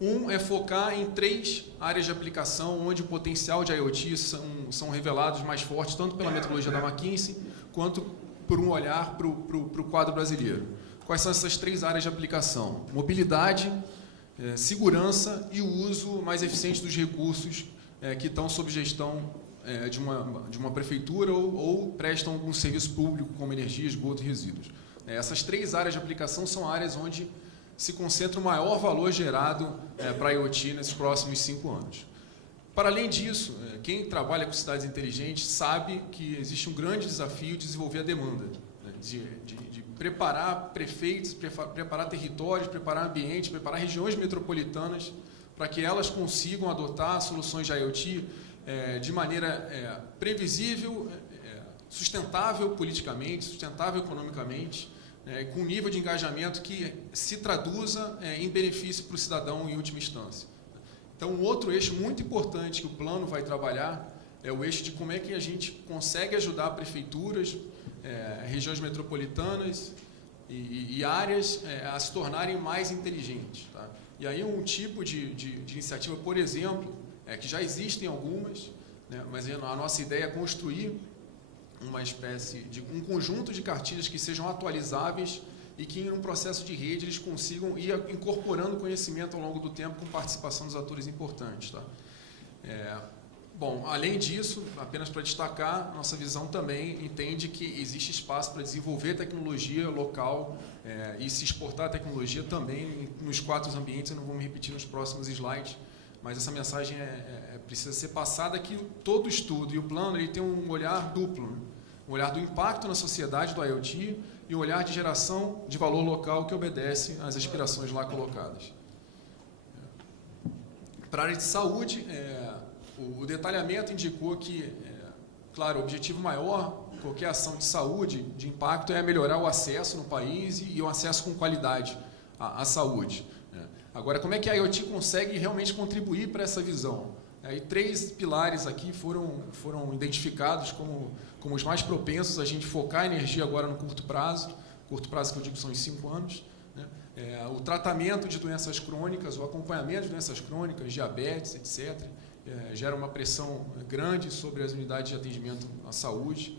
Um é focar em 3 áreas de aplicação, onde o potencial de IoT são revelados mais fortes, tanto pela metodologia da McKinsey, quanto por um olhar para o quadro brasileiro. Quais são essas 3 áreas de aplicação? Mobilidade, segurança e o uso mais eficiente dos recursos que estão sob gestão de uma prefeitura ou prestam um serviço público, como energia, esgoto e resíduos. Essas 3 áreas de aplicação são áreas onde se concentra o maior valor gerado para a IoT nesses próximos 5 anos. Para além disso, quem trabalha com cidades inteligentes sabe que existe um grande desafio de desenvolver a demanda, né? de preparar prefeitos, preparar territórios, preparar ambientes, preparar regiões metropolitanas para que elas consigam adotar soluções de IoT de maneira previsível, sustentável politicamente, sustentável economicamente, com um nível de engajamento que se traduza em benefício para o cidadão em última instância. Então, um outro eixo muito importante que o plano vai trabalhar é o eixo de como é que a gente consegue ajudar prefeituras, regiões metropolitanas e áreas a se tornarem mais inteligentes. Tá? E aí um tipo de iniciativa, por exemplo, que já existem algumas, né, mas a nossa ideia é construir uma espécie de um conjunto de cartilhas que sejam atualizáveis e que, em um processo de rede, eles consigam ir incorporando conhecimento ao longo do tempo com participação dos atores importantes. Tá? Bom, além disso, apenas para destacar, nossa visão também entende que existe espaço para desenvolver tecnologia local e se exportar a tecnologia também nos 4 ambientes. Eu não vou me repetir nos próximos slides, mas essa mensagem precisa ser passada que todo estudo e o plano ele tem um olhar duplo, né? Um olhar do impacto na sociedade do IoT e um olhar de geração de valor local que obedece às aspirações lá colocadas. Para a área de saúde, o detalhamento indicou que, claro, o objetivo maior, qualquer ação de saúde, de impacto, é melhorar o acesso no país e o acesso com qualidade à saúde. Agora, como é que a IoT consegue realmente contribuir para essa visão? E 3 pilares aqui foram identificados como os mais propensos a gente focar a energia agora no curto prazo que eu digo são os 5 anos, né? O tratamento de doenças crônicas, o acompanhamento de doenças crônicas, diabetes, etc., gera uma pressão grande sobre as unidades de atendimento à saúde,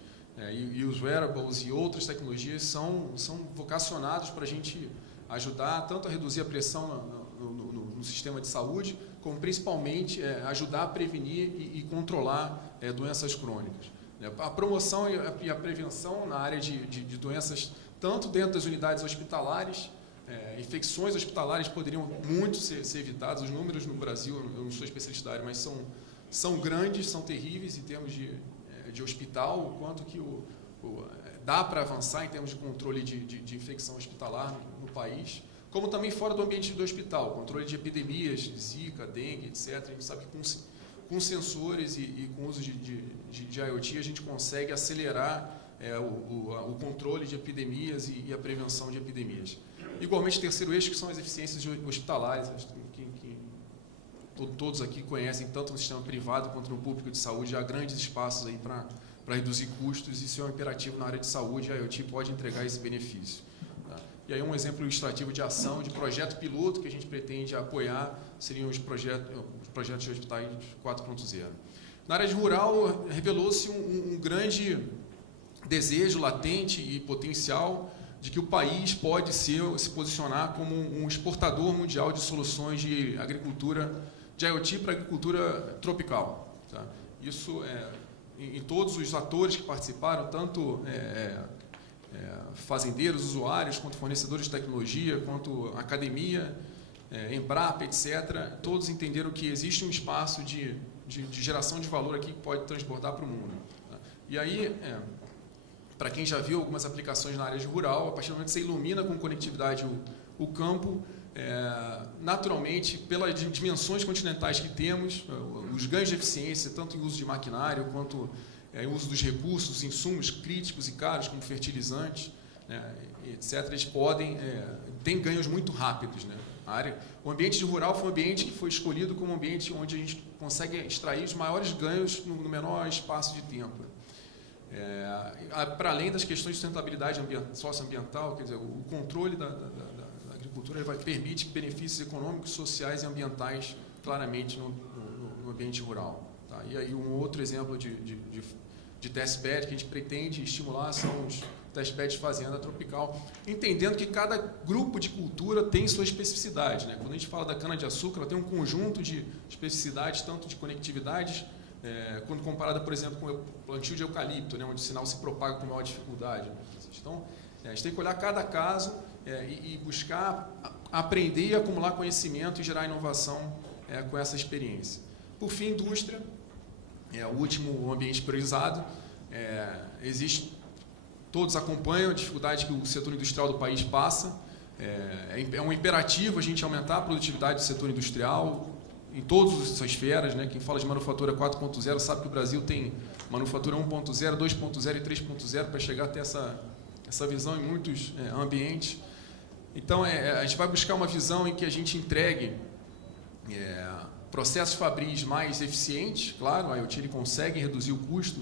e os wearables e outras tecnologias são vocacionados para a gente ajudar tanto a reduzir a pressão no sistema de saúde, como principalmente ajudar a prevenir e controlar doenças crônicas. A promoção e a prevenção na área de doenças, tanto dentro das unidades hospitalares, infecções hospitalares poderiam muito ser evitadas. Os números no Brasil, eu não sou especialista da área, mas são grandes, são terríveis em termos de hospital, o quanto que dá para avançar em termos de controle de infecção hospitalar no país, como também fora do ambiente do hospital, controle de epidemias, de Zika, dengue, etc. A gente sabe que com sensores e com uso de IoT a gente consegue acelerar o controle de epidemias e a prevenção de epidemias. Igualmente, terceiro eixo, que são as eficiências hospitalares, que todos aqui conhecem, tanto no sistema privado quanto no público de saúde, há grandes espaços aí para reduzir custos, isso é um imperativo na área de saúde, a IoT pode entregar esse benefício. Tá? E aí um exemplo ilustrativo de ação, de projeto piloto que a gente pretende apoiar, seriam os projetos de hospitais 4.0. Na área de rural, revelou-se um grande desejo latente e potencial de que o país pode se posicionar como um exportador mundial de soluções de agricultura, de IoT para agricultura tropical. Tá? Isso em todos os atores que participaram, tanto fazendeiros, usuários, quanto fornecedores de tecnologia, quanto academia, Embrapa, etc., todos entenderam que existe um espaço de geração de valor aqui que pode transbordar para o mundo. Tá? E aí, para quem já viu algumas aplicações na área de rural, a partir do momento que você ilumina com conectividade o campo, naturalmente, pelas dimensões continentais que temos, os ganhos de eficiência, tanto em uso de maquinário, quanto em uso dos recursos, insumos críticos e caros, como fertilizantes, etc., eles têm ganhos muito rápidos. Né? O ambiente de rural foi um ambiente que foi escolhido como um ambiente onde a gente consegue extrair os maiores ganhos no menor espaço de tempo. Para além das questões de sustentabilidade socioambiental, quer dizer, o controle da agricultura permite benefícios econômicos, sociais e ambientais claramente no ambiente rural. Tá? E aí um outro exemplo de testbed que a gente pretende estimular são os testbeds de fazenda tropical, entendendo que cada grupo de cultura tem sua especificidade. Né? Quando a gente fala da cana-de-açúcar, ela tem um conjunto de especificidades, tanto de conectividades, quando comparada, por exemplo, com o plantio de eucalipto, né, onde o sinal se propaga com maior dificuldade. Então, a gente tem que olhar cada caso e buscar aprender e acumular conhecimento e gerar inovação com essa experiência. Por fim, indústria, o último ambiente priorizado. Todos acompanham a dificuldade que o setor industrial do país passa. É um imperativo a gente aumentar a produtividade do setor industrial, em todas as esferas, né? Quem fala de manufatura 4.0 sabe que o Brasil tem manufatura 1.0, 2.0 e 3.0 para chegar até essa visão em muitos ambientes. Então, a gente vai buscar uma visão em que a gente entregue processos fabris mais eficientes, claro, a IoT ele consegue reduzir o custo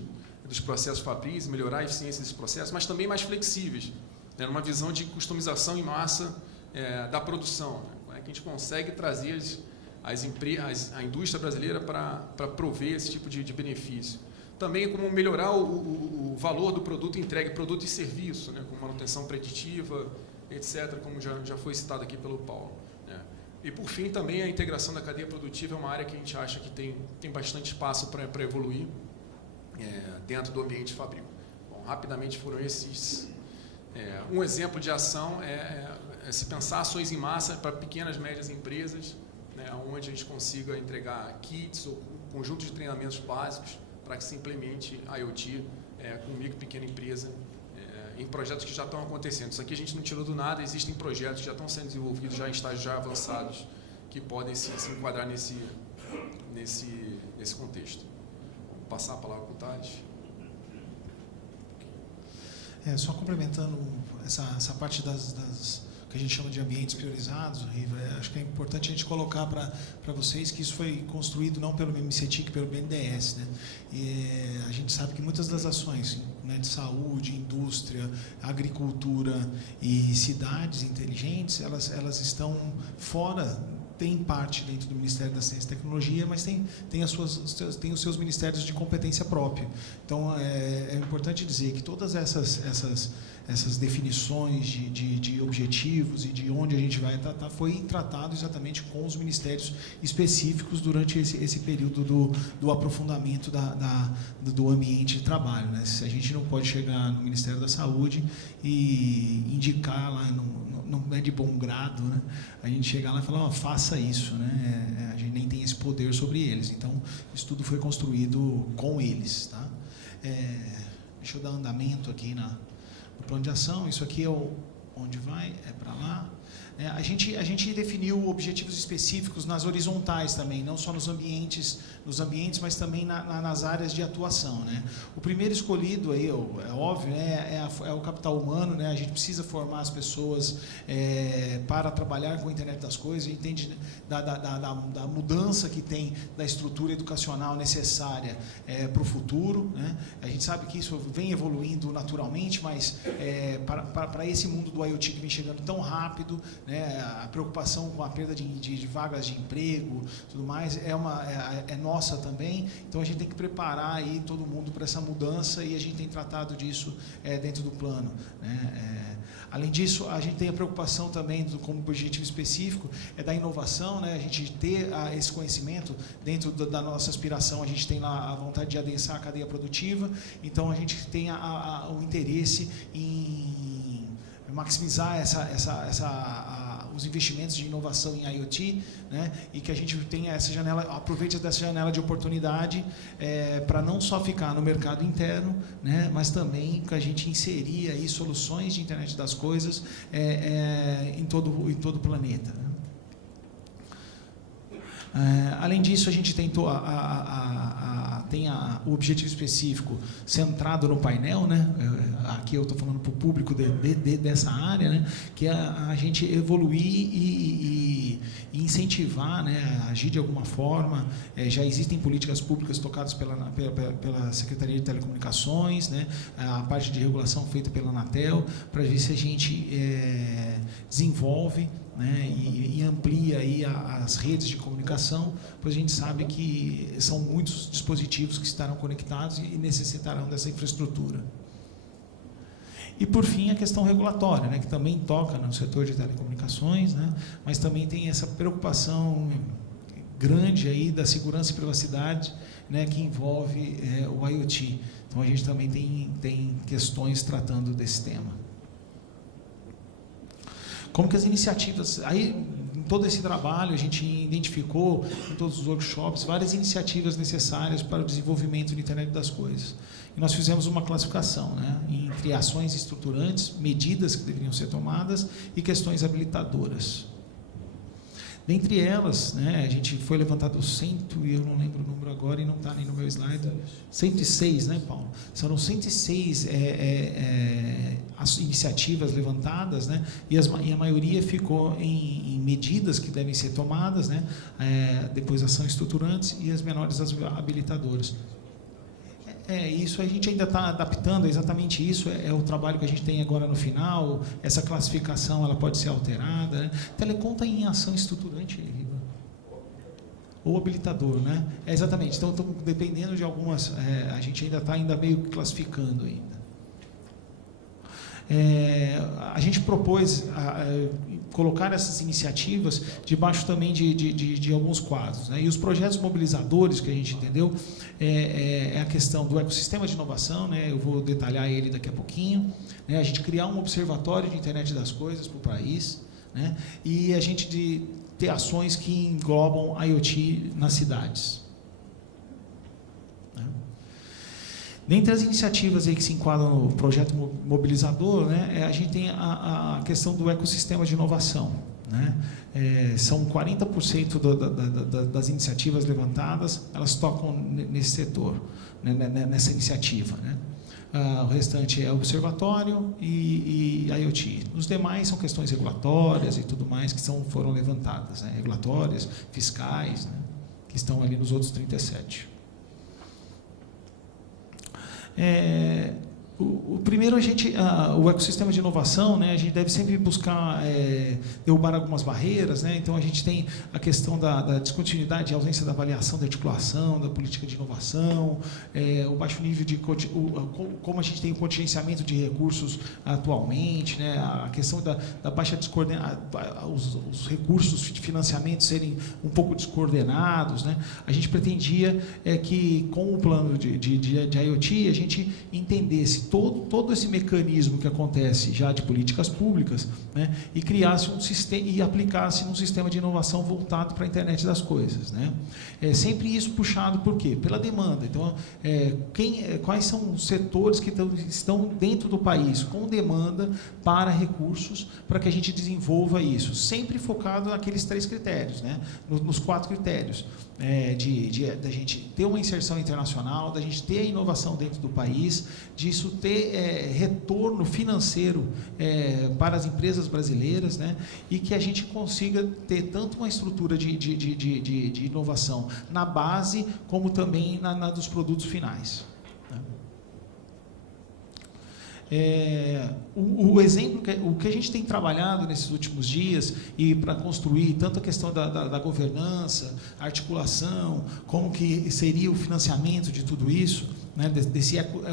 dos processos fabris, melhorar a eficiência desses processos, mas também mais flexíveis, né? Numa visão de customização em massa da produção, né? Que a gente consegue trazer a indústria brasileira para prover esse tipo de benefício. Também como melhorar o valor do produto entregue, produto e serviço, né, com manutenção preditiva, etc., como já foi citado aqui pelo Paulo. Né. E, por fim, também a integração da cadeia produtiva é uma área que a gente acha que tem bastante espaço para evoluir dentro do ambiente fabril. Bom, rapidamente foram esses. Um exemplo de ação é se pensar ações em massa para pequenas e médias empresas, onde a gente consiga entregar kits ou um conjunto de treinamentos básicos para que se implemente IoT com micro e pequena empresa em projetos que já estão acontecendo. Isso aqui a gente não tirou do nada, existem projetos que já estão sendo desenvolvidos, já em estágios já avançados, que podem se enquadrar nesse contexto. Vou passar a palavra para o Thales. Só complementando essa parte das que a gente chama de ambientes priorizados, Riva, acho que é importante a gente colocar para vocês que isso foi construído não pelo MCTIC, pelo BNDES. Né? E a gente sabe que muitas das ações, né, de saúde, indústria, agricultura e cidades inteligentes, elas estão fora, tem parte dentro do Ministério da Ciência e Tecnologia, mas tem os seus ministérios de competência própria. Então, é importante dizer que todas essas essas definições de objetivos e de onde a gente vai tratar, foi tratado exatamente com os ministérios específicos durante esse período do aprofundamento do ambiente de trabalho, né? A gente não pode chegar no Ministério da Saúde e indicar lá, não é de bom grado, né? A gente chegar lá e falar, faça isso, né? A gente nem tem esse poder sobre eles. Então, isso tudo foi construído com eles, tá? Deixa eu dar andamento aqui no plano de ação. Isso aqui é onde vai, é para lá. A gente definiu objetivos específicos nas horizontais também, não só nos ambientes, mas também nas áreas de atuação, né? O primeiro escolhido aí, é óbvio, né, é o capital humano, né? A gente precisa formar as pessoas para trabalhar com a internet das coisas. A gente entende da mudança que tem da estrutura educacional necessária para o futuro, né? A gente sabe que isso vem evoluindo naturalmente, mas para esse mundo do IoT que vem chegando tão rápido, né, a preocupação com a perda de vagas de emprego, tudo mais, é nossa também. Então a gente tem que preparar aí todo mundo para essa mudança e a gente tem tratado disso dentro do plano, né? Além disso, a gente tem a preocupação também, como objetivo específico, da inovação, né? A gente ter esse conhecimento dentro da nossa aspiração. A gente tem lá a vontade de adensar a cadeia produtiva, então a gente tem o interesse em maximizar os investimentos de inovação em IoT, né? E que a gente tenha essa janela, aproveite dessa janela de oportunidade para não só ficar no mercado interno, né? Mas também que a gente inserir aí soluções de internet das coisas em todo o planeta, né? Além disso, a gente tentou tem o objetivo específico centrado no painel, né? Aqui eu estou falando para o público dessa área, né? Que é a gente evoluir e incentivar, né? Agir de alguma forma. Já existem políticas públicas tocadas pela Secretaria de Telecomunicações, né? A parte de regulação feita pela Anatel, para ver se a gente desenvolve, né, e amplia aí as redes de comunicação, pois a gente sabe que são muitos dispositivos que estarão conectados e necessitarão dessa infraestrutura. E, por fim, a questão regulatória, né, que também toca no setor de telecomunicações, né, mas também tem essa preocupação grande aí da segurança e privacidade, né, que envolve o IoT. Então, a gente também tem questões tratando desse tema. Como que as iniciativas, aí em todo esse trabalho a gente identificou em todos os workshops várias iniciativas necessárias para o desenvolvimento da internet das coisas. E nós fizemos uma classificação, né, entre ações estruturantes, medidas que deveriam ser tomadas e questões habilitadoras. Dentre elas, né, a gente foi levantado eu não lembro o número agora e não está nem no meu slide, 106, né, Paulo? Foram 106 as iniciativas levantadas, né, e a maioria ficou em medidas que devem ser tomadas, né, depois ação estruturantes e as menores as habilitadoras. Isso a gente ainda está adaptando, exatamente isso é o trabalho que a gente tem agora no final. Essa classificação ela pode ser alterada, né? Telecom está em ação estruturante ou habilitador, né? Exatamente, então dependendo de algumas, a gente ainda está meio classificando ainda. A gente propôs colocar essas iniciativas debaixo também de alguns quadros, né? E os projetos mobilizadores que a gente entendeu é a questão do ecossistema de inovação, né? Eu vou detalhar ele daqui a pouquinho, né? A gente criar um observatório de internet das coisas para o país, né? E a gente ter ações que englobam IoT nas cidades. Dentre as iniciativas aí que se enquadram no projeto mobilizador, né, a gente tem a questão do ecossistema de inovação, né? São 40% das iniciativas levantadas, elas tocam nesse setor, né, nessa iniciativa, né? O restante é observatório e IoT. Os demais são questões regulatórias e tudo mais que foram levantadas, né? Regulatórias, fiscais, né? Que estão ali nos outros 37. Primeiro, o ecossistema de inovação, né, a gente deve sempre buscar derrubar algumas barreiras, né? Então, a gente tem a questão da descontinuidade, a ausência da avaliação da articulação, da política de inovação, o baixo nível de... como a gente tem o contingenciamento de recursos atualmente, né? A questão da baixa descoordenação, os recursos de financiamento serem um pouco descoordenados, né? A gente pretendia que, com o plano de IoT, a gente entendesse todo esse mecanismo que acontece já de políticas públicas, né? E criasse um sistema e aplicasse num sistema de inovação voltado para a internet das coisas, né? Sempre isso puxado por quê? Pela demanda. Então, quais são os setores que estão dentro do país com demanda para recursos para que a gente desenvolva isso? Sempre focado naqueles 3 critérios, né? Nos 4 critérios. Da gente ter uma inserção internacional, da gente ter a inovação dentro do país, disso ter retorno financeiro para as empresas brasileiras, né? E que a gente consiga ter tanto uma estrutura de inovação na base, como também na dos produtos finais. O exemplo, o que a gente tem trabalhado nesses últimos dias e para construir tanto a questão da governança, a articulação, como que seria o financiamento de tudo isso, né,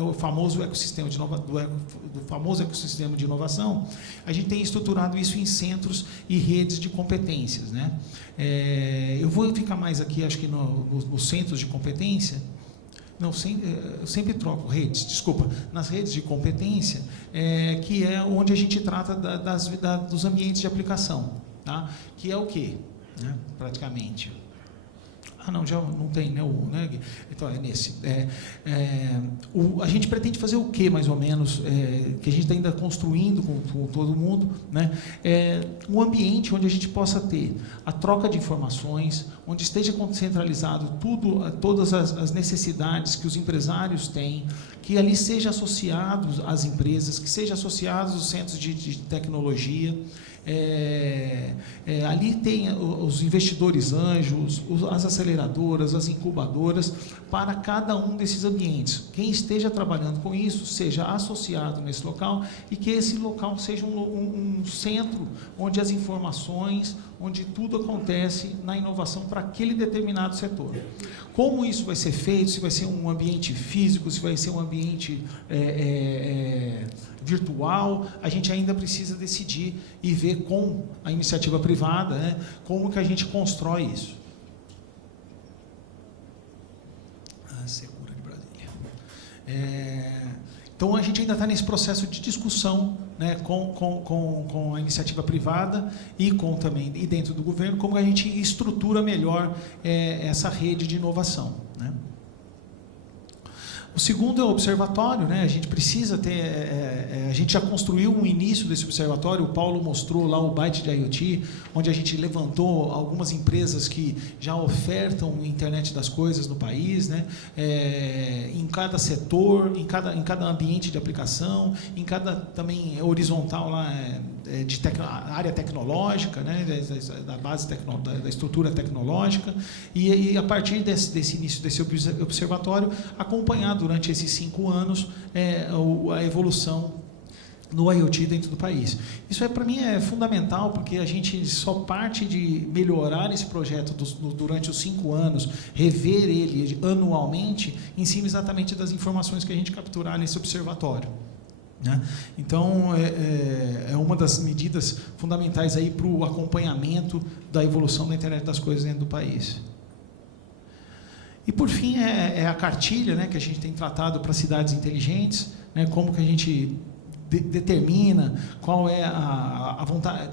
o famoso ecossistema do famoso ecossistema de inovação, a gente tem estruturado isso em centros e redes de competências, né? Eu vou ficar mais aqui, acho que nos centros de competência. Não, eu sempre troco redes, desculpa, nas redes de competência, que é onde a gente trata dos ambientes de aplicação, tá? Que é o quê? Né? Praticamente. Não, já não tem, né? Então, é nesse. A gente pretende fazer o quê, mais ou menos, que a gente está ainda construindo com todo mundo, né? Um ambiente onde a gente possa ter a troca de informações, onde esteja centralizado todas as necessidades que os empresários têm, que ali seja associados às empresas, que seja associados os centros de tecnologia. Ali tem os investidores anjos, as aceleradoras, as incubadoras, para cada um desses ambientes. Quem esteja trabalhando com isso, seja associado nesse local e que esse local seja um centro onde as informações, onde tudo acontece na inovação para aquele determinado setor. Como isso vai ser feito, se vai ser um ambiente físico, se vai ser um ambiente virtual, a gente ainda precisa decidir e ver com a iniciativa privada, né, como que a gente constrói isso. Segura de Brasília. Então, a gente ainda está nesse processo de discussão, né, com a iniciativa privada e também dentro do governo, como a gente estrutura melhor essa rede de inovação, né? O segundo é o observatório, né? A gente precisa ter, a gente já construiu um início desse observatório, o Paulo mostrou lá o Byte de IoT, onde a gente levantou algumas empresas que já ofertam internet das coisas no país, né? Em cada setor, em cada ambiente de aplicação, em cada também horizontal lá, área tecnológica, né? Da base da estrutura tecnológica, e a partir desse início desse observatório, acompanhar durante esses 5 anos a evolução no IoT dentro do país. Isso para mim é fundamental, porque a gente só parte de melhorar esse projeto durante os 5 anos, rever ele anualmente, em cima exatamente das informações que a gente capturar nesse observatório, né? Então, é uma das medidas fundamentais aí para o acompanhamento da evolução da internet das coisas dentro do país. E, por fim, a cartilha, né, que a gente tem tratado para cidades inteligentes, né, como que a gente determina qual é a vontade,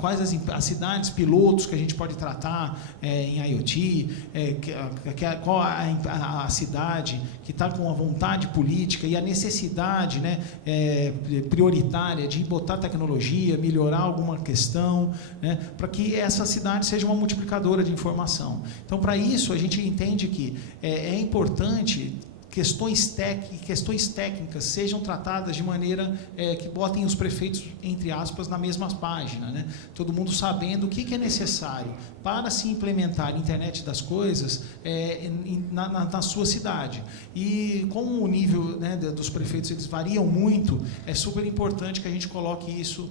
quais as cidades pilotos que a gente pode tratar em IoT, qual a cidade que está com a vontade política e a necessidade, né, prioritária de botar tecnologia, melhorar alguma questão, né, para que essa cidade seja uma multiplicadora de informação. Então, para isso, a gente entende que é importante questões técnicas sejam tratadas de maneira que botem os prefeitos, entre aspas, na mesma página, né? Todo mundo sabendo o que é necessário para se implementar a internet das coisas na sua cidade. E como o nível, né, dos prefeitos eles variam muito, é super importante que a gente coloque isso,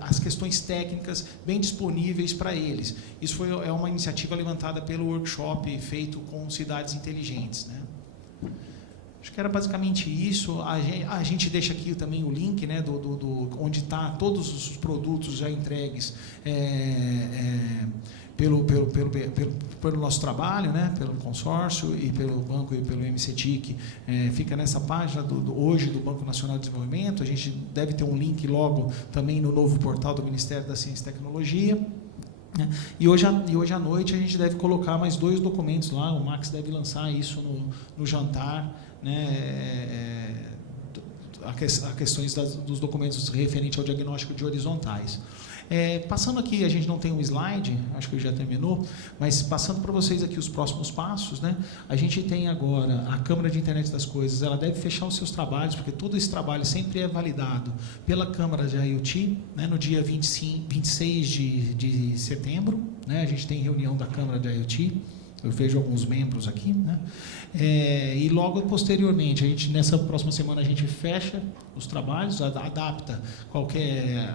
as questões técnicas bem disponíveis para eles. Isso é uma iniciativa levantada pelo workshop feito com cidades inteligentes, né? Acho que era basicamente isso. A gente deixa aqui também o link, né, onde está todos os produtos já entregues pelo nosso trabalho, né, pelo consórcio e pelo banco e pelo MCTIC. Fica nessa página hoje do Banco Nacional de Desenvolvimento. A gente deve ter um link logo também no novo portal do Ministério da Ciência e Tecnologia. E hoje à noite a gente deve colocar mais 2 documentos lá. O Max deve lançar isso no jantar, né, a questões dos documentos referentes ao diagnóstico de horizontais. Passando aqui, a gente não tem um slide, acho que já terminou, mas passando para vocês aqui os próximos passos, né? A gente tem agora a Câmara de Internet das Coisas, ela deve fechar os seus trabalhos, porque todo esse trabalho sempre é validado pela Câmara de IoT, né? No dia 26 de setembro, né? A gente tem reunião da Câmara de IoT, eu vejo alguns membros aqui, né? E logo posteriormente, nessa próxima semana, a gente fecha os trabalhos, adapta qualquer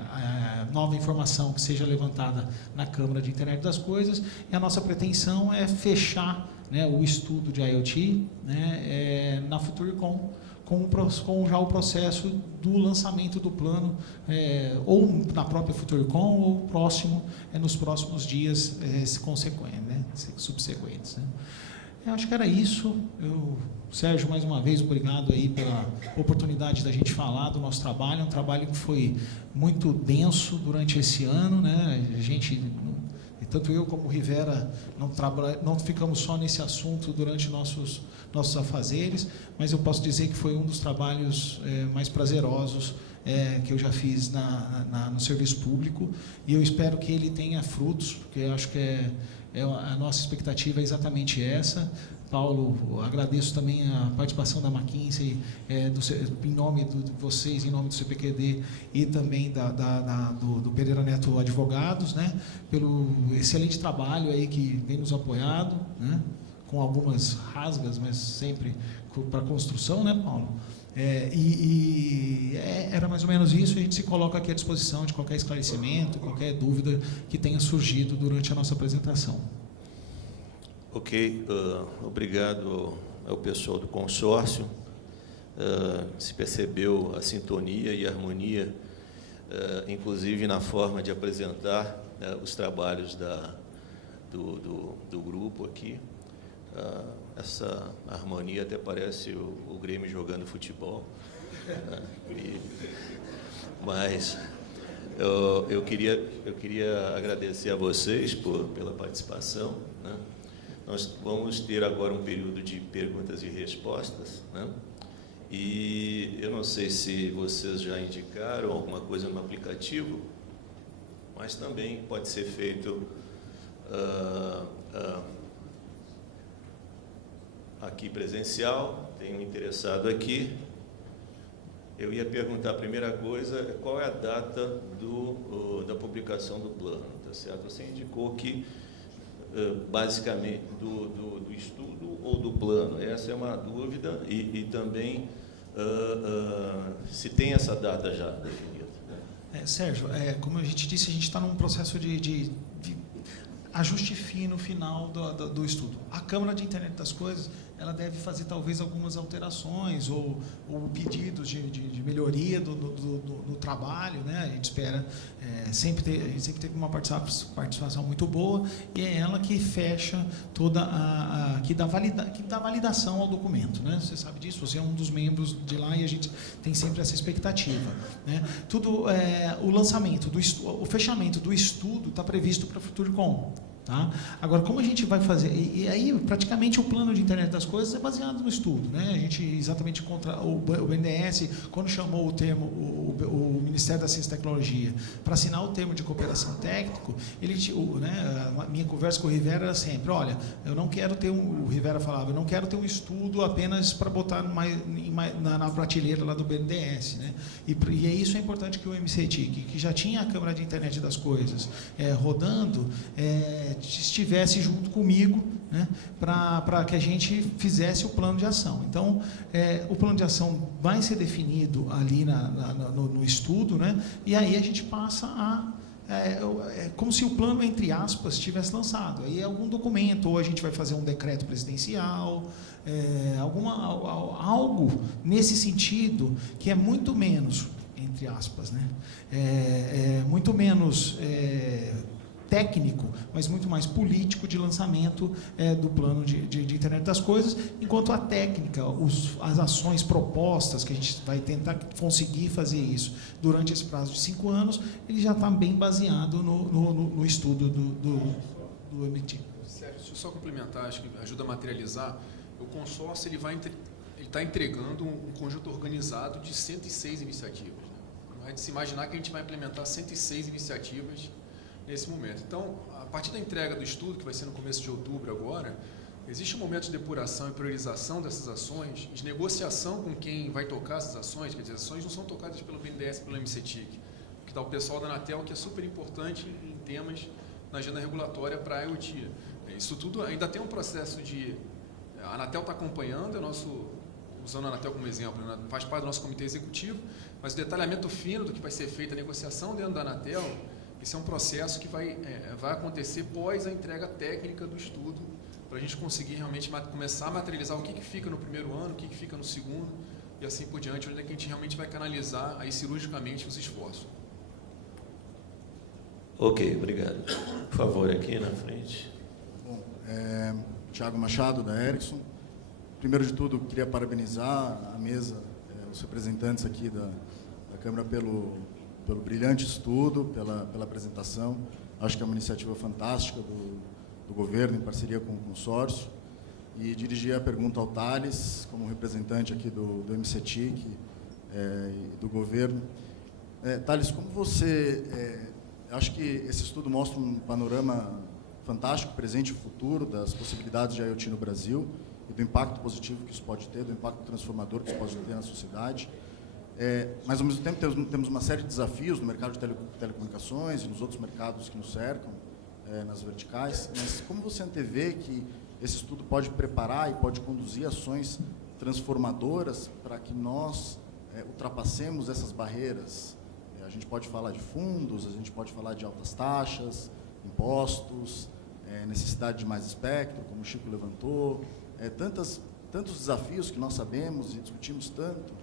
nova informação que seja levantada na Câmara de Internet das Coisas, e a nossa pretensão é fechar, né, o estudo de IoT, né, na FutureCon, com já o processo do lançamento do plano, ou na própria FutureCon, ou próximo, nos próximos dias subsequentes. Né? Eu acho que era isso. Sérgio, mais uma vez, obrigado aí pela oportunidade da gente falar do nosso trabalho. É um trabalho que foi muito denso durante esse ano, né? A gente, tanto eu como o Rivera, não ficamos só nesse assunto durante nossos afazeres, mas eu posso dizer que foi um dos trabalhos mais prazerosos que eu já fiz no serviço público, e eu espero que ele tenha frutos, porque eu acho que a nossa expectativa é exatamente essa. Paulo, agradeço também a participação da McKinsey, em nome de vocês, em nome do CPQD e também do Pereira Neto Advogados, né, pelo excelente trabalho aí que vem nos apoiado, né, com algumas rasgas, mas sempre para a construção, né, Paulo? Era mais ou menos isso. A gente se coloca aqui à disposição de qualquer esclarecimento, qualquer dúvida que tenha surgido durante a nossa apresentação. Ok, obrigado ao pessoal do consórcio. Se percebeu a sintonia e a harmonia, inclusive na forma de apresentar os trabalhos do grupo aqui. Essa harmonia até parece o Grêmio jogando futebol. Mas eu queria agradecer a vocês pela participação, né? Nós vamos ter agora um período de perguntas e respostas, né? E eu não sei se vocês já indicaram alguma coisa no aplicativo, mas também pode ser feito aqui presencial. Tem um interessado aqui. Eu ia perguntar a primeira coisa, qual é a data da publicação do plano, tá certo? Você indicou que basicamente do estudo ou do plano? Essa é uma dúvida, e também se tem essa data já definida. Sérgio, como a gente disse, a gente está num processo de ajuste fino final do estudo. A Câmara de Internet das Coisas, ela deve fazer talvez algumas alterações ou pedidos de melhoria do trabalho, né? A gente espera a gente sempre teve uma participação muito boa, e é ela que fecha toda que dá validação ao documento, né? Você sabe disso, você é um dos membros de lá, e a gente tem sempre essa expectativa, né? O lançamento o fechamento do estudo está previsto para a FutureCon. Tá? Agora, como a gente vai fazer? E aí, praticamente, o plano de internet das coisas é baseado no estudo. Né? A gente, exatamente, contra o BNDES, quando chamou o termo, o Ministério da Ciência e Tecnologia, para assinar o termo de cooperação técnico, a minha conversa com o Rivera era sempre, olha, eu não quero ter o Rivera falava, eu não quero ter um estudo apenas para botar na prateleira lá do BNDES. Né? E isso é importante que o MCTIC, que já tinha a Câmara de Internet das Coisas rodando, estivesse junto comigo, né, para que a gente fizesse o plano de ação. Então, o plano de ação vai ser definido ali no estudo, né, e aí a gente passa a... como se o plano, entre aspas, tivesse lançado. Aí é algum documento, ou a gente vai fazer um decreto presidencial, algo nesse sentido, que é muito menos, entre aspas, né, muito menos... técnico, mas muito mais político de lançamento do plano de internet das coisas, enquanto a técnica, as ações propostas, que a gente vai tentar conseguir fazer isso durante esse prazo de 5 anos, ele já está bem baseado no estudo do MIT. Sérgio, deixa eu só complementar, acho que ajuda a materializar. O consórcio ele está entregando um conjunto organizado de 106 iniciativas. Não é de se imaginar que a gente vai implementar 106 iniciativas nesse momento. Então, a partir da entrega do estudo, que vai ser no começo de outubro agora, existe um momento de depuração e priorização dessas ações, de negociação com quem vai tocar essas ações, quer dizer, as ações não são tocadas pelo BNDES, pelo MCTIC, que dá o pessoal da Anatel, que é super importante em temas na agenda regulatória para a IoT. Isso tudo ainda tem um processo de... A Anatel está acompanhando, usando a Anatel como exemplo, né, faz parte do nosso comitê executivo, mas o detalhamento fino do que vai ser feito, a negociação dentro da Anatel, esse é um processo que vai acontecer pós a entrega técnica do estudo, para a gente conseguir realmente começar a materializar o que fica no primeiro ano, o que fica no segundo, e assim por diante, onde é que a gente realmente vai canalizar aí cirurgicamente os esforços. Ok, obrigado. Por favor, aqui na frente. Bom, Thiago Machado, da Ericsson. Primeiro de tudo, queria parabenizar a mesa, os representantes aqui da Câmara pelo brilhante estudo, pela apresentação. Acho que é uma iniciativa fantástica do governo, em parceria com o consórcio. E dirigir a pergunta ao Thales, como representante aqui do MCTIC e do governo. Thales, como você... acho que esse estudo mostra um panorama fantástico, presente e futuro, das possibilidades de IoT no Brasil e do impacto positivo que isso pode ter, do impacto transformador que isso pode ter na sociedade. Mas, ao mesmo tempo, temos uma série de desafios no mercado de telecomunicações e nos outros mercados que nos cercam, nas verticais. Mas como você antevê que esse estudo pode preparar e pode conduzir ações transformadoras para que nós ultrapassemos essas barreiras? A gente pode falar de fundos, a gente pode falar de altas taxas, impostos, necessidade de mais espectro, como o Chico levantou, tantos desafios que nós sabemos e discutimos tanto.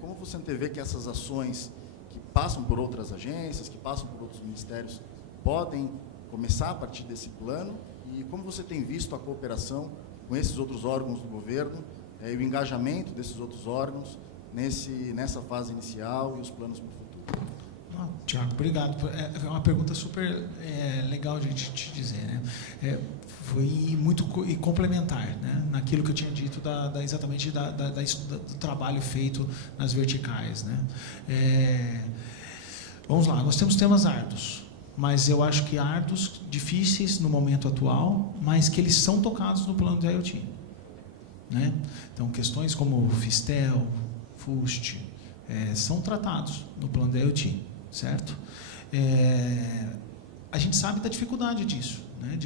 Como você antevê que essas ações que passam por outras agências, que passam por outros ministérios, podem começar a partir desse plano? E como você tem visto a cooperação com esses outros órgãos do governo e o engajamento desses outros órgãos nessa fase inicial e os planos para o futuro? Tiago, obrigado. É uma pergunta super legal de te dizer, né? Foi muito complementar, né, naquilo que eu tinha dito exatamente do trabalho feito nas verticais, né? Vamos lá, nós temos temas árduos, mas eu acho que árduos, difíceis no momento atual, mas que eles são tocados no plano de IoT, né? Então, questões como Fistel, FUST, são tratados no plano de IoT, certo? A gente sabe da dificuldade disso, né?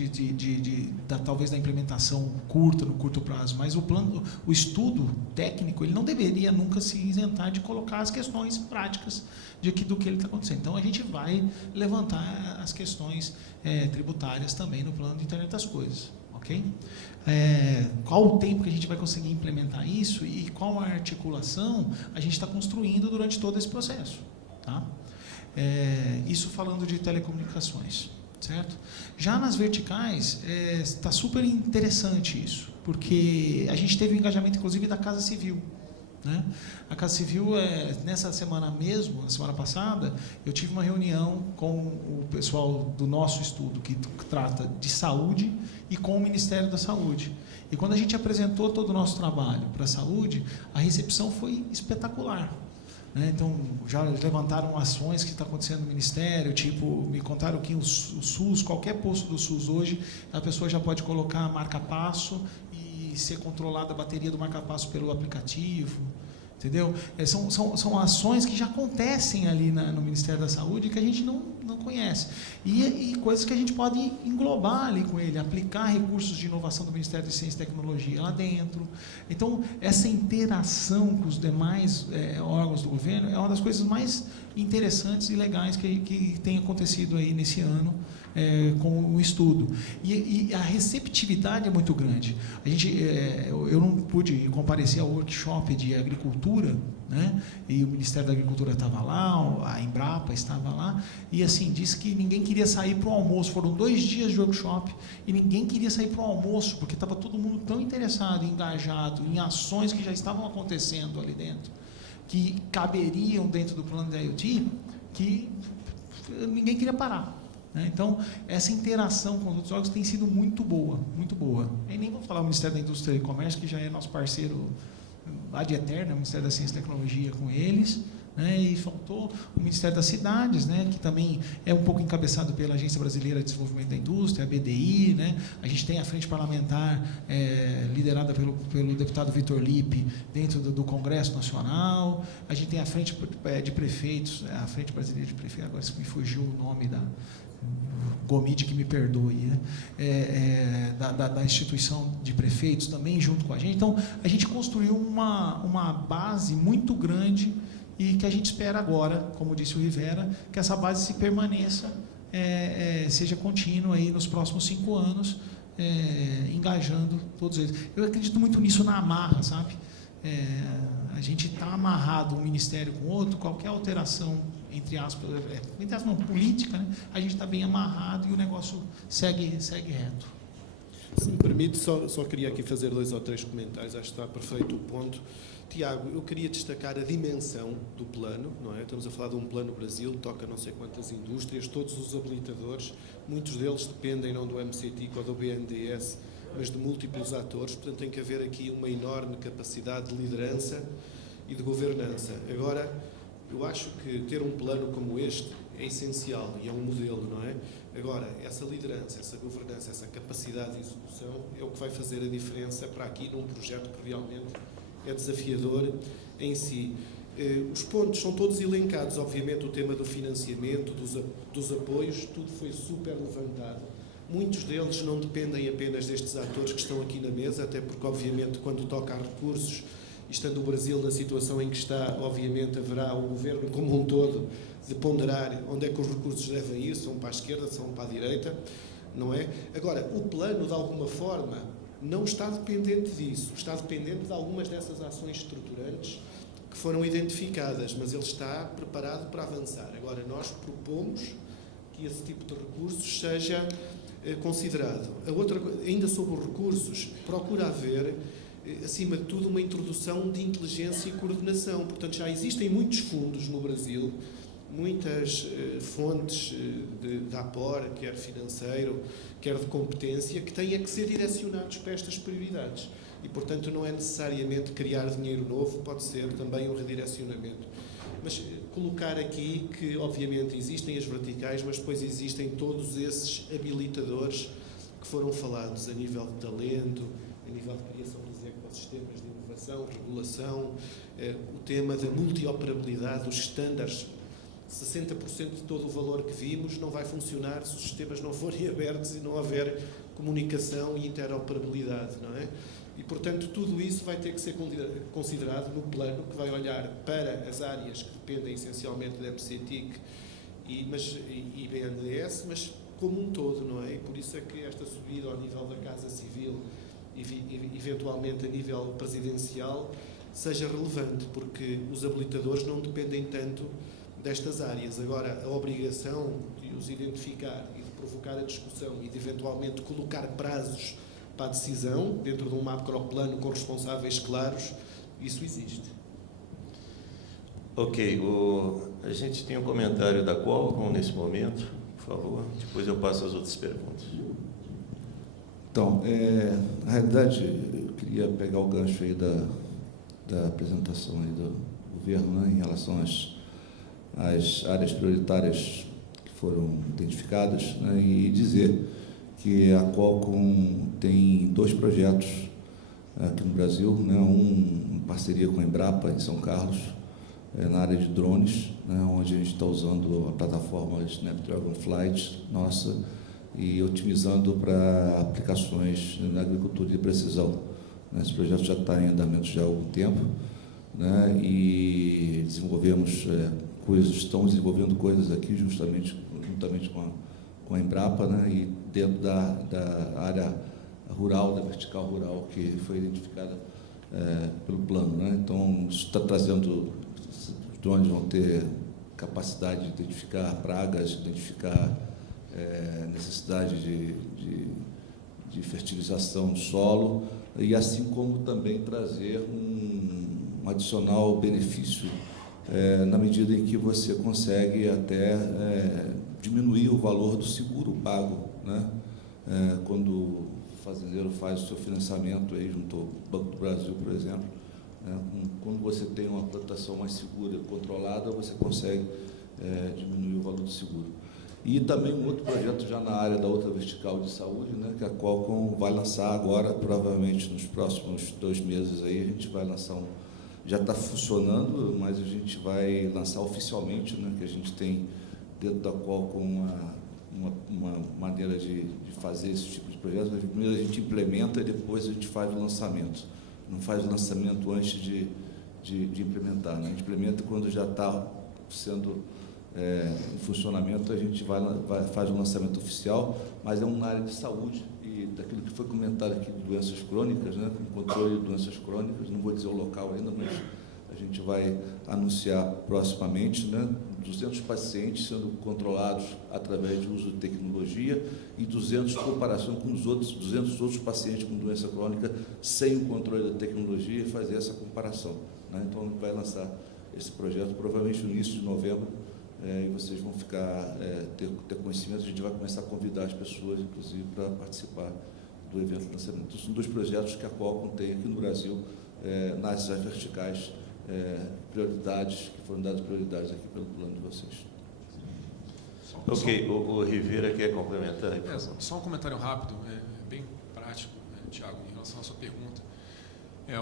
Talvez da implementação no curto prazo, mas o estudo técnico, ele não deveria nunca se isentar de colocar as questões práticas do que ele está acontecendo. Então, a gente vai levantar as questões tributárias também no plano de internet das coisas, ok? Qual o tempo que a gente vai conseguir implementar isso e qual a articulação a gente está construindo durante todo esse processo, tá? Isso falando de telecomunicações, certo? Já nas verticais, está super interessante isso, porque a gente teve um engajamento, inclusive, da Casa Civil, né? A Casa Civil, nessa semana mesmo, na semana passada, eu tive uma reunião com o pessoal do nosso estudo, que trata de saúde, e com o Ministério da Saúde. E quando a gente apresentou todo o nosso trabalho para a saúde, a recepção foi espetacular. Então, já levantaram ações que estão acontecendo no Ministério, tipo, me contaram que o SUS, qualquer posto do SUS hoje, a pessoa já pode colocar a marca-passo e ser controlada a bateria do marca-passo pelo aplicativo, entendeu? São ações que já acontecem ali no Ministério da Saúde que a gente não conhece. E coisas que a gente pode englobar ali com ele, aplicar recursos de inovação do Ministério de Ciência e Tecnologia lá dentro. Então, essa interação com os demais órgãos do governo é uma das coisas mais interessantes e legais que tem acontecido aí nesse ano com o estudo. E a receptividade é muito grande. Eu não pude comparecer ao workshop de agricultura, né? E o Ministério da Agricultura estava lá, a Embrapa estava lá, e assim, disse que ninguém queria sair para o almoço. Foram 2 dias de workshop e ninguém queria sair para o almoço, porque estava todo mundo tão interessado, engajado em ações que já estavam acontecendo ali dentro, que caberiam dentro do plano da IoT, que ninguém queria parar. Então, essa interação com os outros órgãos tem sido muito boa, muito boa. E nem vou falar o Ministério da Indústria e Comércio, que já é nosso parceiro ad eterno, o Ministério da Ciência e Tecnologia com eles, né? E faltou o Ministério das Cidades, né? Que também é um pouco encabeçado pela Agência Brasileira de Desenvolvimento da Indústria, a BDI, né? A gente tem a frente parlamentar liderada pelo deputado Vitor Lippe dentro do Congresso Nacional, a gente tem a frente de prefeitos, a frente brasileira de prefeitos, agora me fugiu o nome da Gomide, que me perdoe, né? Da instituição de prefeitos também junto com a gente. Então, a gente construiu uma base muito grande e que a gente espera agora, como disse o Rivera, que essa base se permaneça, seja contínua aí nos próximos 5 anos, engajando todos eles. Eu acredito muito nisso na amarra, sabe? A gente está amarrado um ministério com outro, qualquer alteração, entre aspas, não, política, né? A gente está bem amarrado e o negócio segue reto. Se me permite, só queria aqui fazer 2 ou 3 comentários, acho que está perfeito o ponto. Tiago, eu queria destacar a dimensão do plano, não é? Estamos a falar de um plano Brasil, toca não sei quantas indústrias, todos os habilitadores, muitos deles dependem não do MCTIC ou do BNDES, mas de múltiplos atores, portanto tem que haver aqui uma enorme capacidade de liderança e de governança. Agora, eu acho que ter um plano como este é essencial e é um modelo, não é? Agora, essa liderança, essa governança, essa capacidade de execução é o que vai fazer a diferença para aqui num projeto que realmente é desafiador em si. Os pontos são todos elencados, obviamente o tema do financiamento, dos apoios, tudo foi super levantado. Muitos deles não dependem apenas destes atores que estão aqui na mesa, até porque, obviamente, quando toca a recursos, estando o Brasil na situação em que está, obviamente haverá o governo como um todo de ponderar onde é que os recursos devem ir, são para a esquerda, são para a direita, não é? Agora, o plano, de alguma forma, não está dependente disso, está dependente de algumas dessas ações estruturantes que foram identificadas, mas ele está preparado para avançar. Agora, nós propomos que esse tipo de recursos seja considerado. A outra, ainda sobre os recursos, procura haver, acima de tudo, uma introdução de inteligência e coordenação. Portanto, já existem muitos fundos no Brasil, muitas fontes de apoio, quer financeiro, quer de competência, que têm que ser direcionados para estas prioridades. E, portanto, não é necessariamente criar dinheiro novo, pode ser também um redirecionamento. Mas colocar aqui que, obviamente, existem as verticais, mas depois existem todos esses habilitadores que foram falados a nível de talento, a nível de criação dos ecossistemas de inovação, regulação, o tema da multioperabilidade, os estándares. 60% de todo o valor que vimos não vai funcionar se os sistemas não forem abertos e não houver comunicação e interoperabilidade, não é? E, portanto, tudo isso vai ter que ser considerado no plano que vai olhar para as áreas que dependem essencialmente da MCTIC e BNDES, mas como um todo, não é? E por isso é que esta subida ao nível da Casa Civil e eventualmente a nível presidencial seja relevante, porque os habilitadores não dependem tanto destas áreas. Agora, a obrigação de os identificar e de provocar a discussão e de eventualmente colocar prazos para a decisão dentro de um macroplano com responsáveis claros, isso existe. Ok, a gente tem um comentário da Qualcomm nesse momento, por favor. Depois eu passo as outras perguntas. Então, na realidade, eu queria pegar o gancho aí da apresentação aí do governo, né, em relação às áreas prioritárias que foram identificadas, né, e dizer que a Qualcomm tem 2 projetos aqui no Brasil, né, um em parceria com a Embrapa, em São Carlos, na área de drones, né, onde a gente está usando a plataforma Snapdragon Flight nossa e otimizando para aplicações na agricultura de precisão. Esse projeto já está em andamento já há algum tempo, né, e desenvolvemos estamos desenvolvendo coisas aqui juntamente com a Embrapa, né, e dentro da área rural, da vertical rural que foi identificada pelo plano, né. Então, isso está trazendo, os drones vão ter capacidade de identificar pragas, identificar necessidade de fertilização do solo, e assim como também trazer um adicional benefício na medida em que você consegue até diminuir o valor do seguro pago, né? Quando o fazendeiro faz o seu financiamento aí junto ao Banco do Brasil, por exemplo, né? Quando você tem uma plantação mais segura e controlada, você consegue diminuir o valor do seguro. E também um outro projeto já na área da outra vertical de saúde, né, que a Qualcomm vai lançar agora, provavelmente nos próximos 2 meses aí, a gente vai lançar já está funcionando, mas a gente vai lançar oficialmente, né, que a gente tem dentro da Qualcomm uma maneira de fazer esse tipo de projeto. Primeiro a gente implementa e depois a gente faz o lançamento. Não faz o lançamento antes de implementar, né? A gente implementa quando já está sendo em funcionamento, a gente faz um lançamento oficial, mas é uma área de saúde e daquilo que foi comentado aqui de doenças crônicas, né, com controle de doenças crônicas, não vou dizer o local ainda, mas a gente vai anunciar proximamente, né, 200 pacientes sendo controlados através de uso de tecnologia e 200 em comparação com os 200 outros pacientes com doença crônica sem o controle da tecnologia e fazer essa comparação, né? Então, a gente vai lançar esse projeto provavelmente no início de novembro, e vocês vão ter conhecimento. A gente vai começar a convidar as pessoas, inclusive, para participar do evento de lançamento. Então, são 2 projetos que a Qualcomm tem aqui no Brasil, nas áreas verticais, prioridades, que foram dadas prioridades aqui pelo plano de vocês. Ok, o Rivera quer complementar? Só um comentário rápido, bem prático, Tiago, em relação à sua pergunta.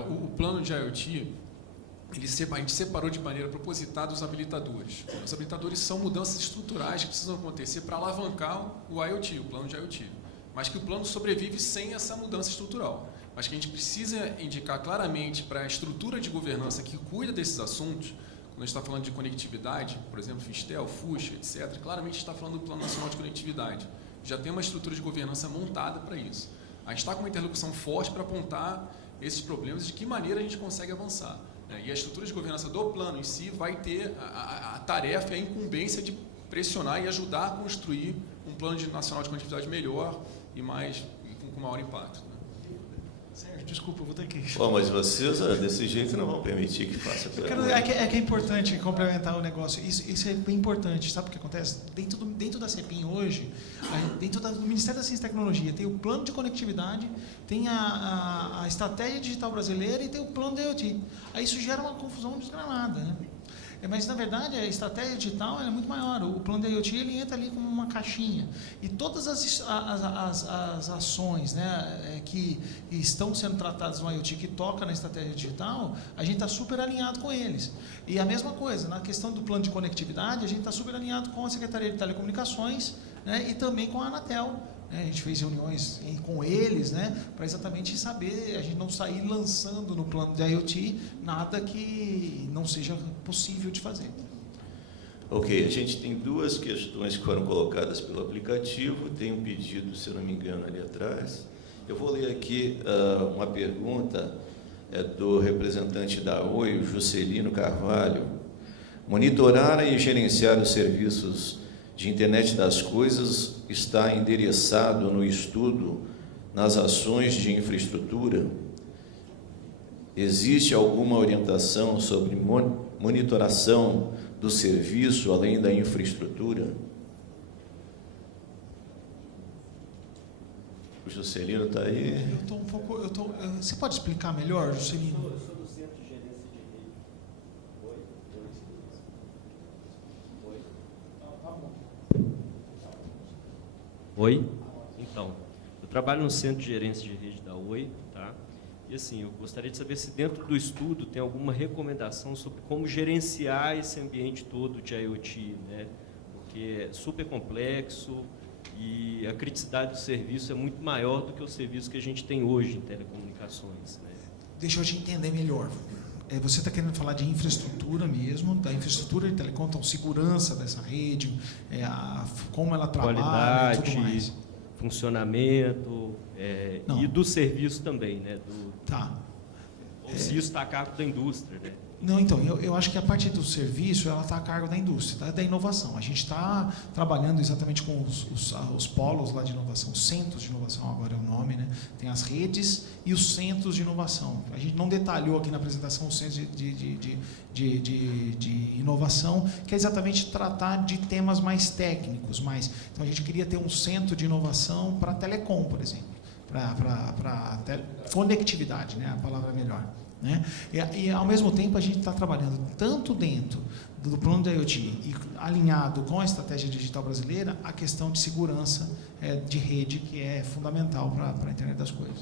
O plano de IoT, a gente separou de maneira propositada os habilitadores. Os habilitadores são mudanças estruturais que precisam acontecer para alavancar o IoT, o plano de IoT. Mas que o plano sobrevive sem essa mudança estrutural. Mas que a gente precisa indicar claramente para a estrutura de governança que cuida desses assuntos, quando a gente está falando de conectividade, por exemplo, Fistel, FUSH, etc., claramente está falando do Plano Nacional de Conectividade. Já tem uma estrutura de governança montada para isso. A gente está com uma interlocução forte para apontar esses problemas e de que maneira a gente consegue avançar. E a estrutura de governança do plano em si vai ter a tarefa e a incumbência de pressionar e ajudar a construir um plano nacional de conectividade melhor e com maior impacto. Sérgio, desculpa, eu vou ter que... Mas vocês, desse jeito, não vão permitir que faça... É que é importante complementar o negócio. Isso é bem importante. Sabe o que acontece? Dentro da CEPIM hoje, dentro do Ministério da Ciência e Tecnologia, tem o plano de conectividade, tem a estratégia digital brasileira e tem o plano da IoT. Aí isso gera uma confusão desgramada, né? Mas, na verdade, a estratégia digital é muito maior. O plano da IoT ele entra ali como uma caixinha. E todas as ações, né, que estão sendo tratadas no IoT, que toca na estratégia digital, a gente está super alinhado com eles. E a mesma coisa, na questão do plano de conectividade, a gente está super alinhado com a Secretaria de Telecomunicações, né, e também com a Anatel. A gente fez reuniões com eles, né, para exatamente saber, a gente não sair lançando no plano de IoT nada que não seja possível de fazer. Ok, a gente tem 2 questões que foram colocadas pelo aplicativo, tem um pedido, se eu não me engano, ali atrás. Eu vou ler aqui uma pergunta do representante da Oi, o Juscelino Carvalho. Monitorar e gerenciar os serviços de internet das coisas está endereçado no estudo nas ações de infraestrutura? Existe alguma orientação sobre monitoração do serviço, além da infraestrutura? O Juscelino está aí. Eu estou um pouco... você pode explicar melhor, Juscelino? Eu sou do Centro de Gerência de Rede. Oi? Oi? Tá bom. Oi? Então, eu trabalho no Centro de Gerência de Rede da Oi, tá? E assim, eu gostaria de saber se dentro do estudo tem alguma recomendação sobre como gerenciar esse ambiente todo de IoT, né? Porque é super complexo e a criticidade do serviço é muito maior do que o serviço que a gente tem hoje em telecomunicações, né? Deixa eu te entender melhor. Você está querendo falar de infraestrutura mesmo, da infraestrutura de telecom, então segurança dessa rede, como ela trabalha Qualidade, e tudo mais. Funcionamento, e do serviço também, né? Tá. Ou se isso está a cargo da indústria, né? Não, então, eu acho que a parte do serviço, ela está a cargo da indústria, da inovação. A gente está trabalhando exatamente com os polos lá de inovação, os centros de inovação, agora é o nome, né? Tem as redes e os centros de inovação. A gente não detalhou aqui na apresentação os centros de inovação, que é exatamente tratar de temas mais técnicos. Então, a gente queria ter um centro de inovação para telecom, por exemplo, para conectividade, né? A palavra é melhor. Né? E, ao mesmo tempo, a gente está trabalhando tanto dentro do plano da IoT e alinhado com a estratégia digital brasileira, a questão de segurança de rede, que é fundamental para a internet das coisas.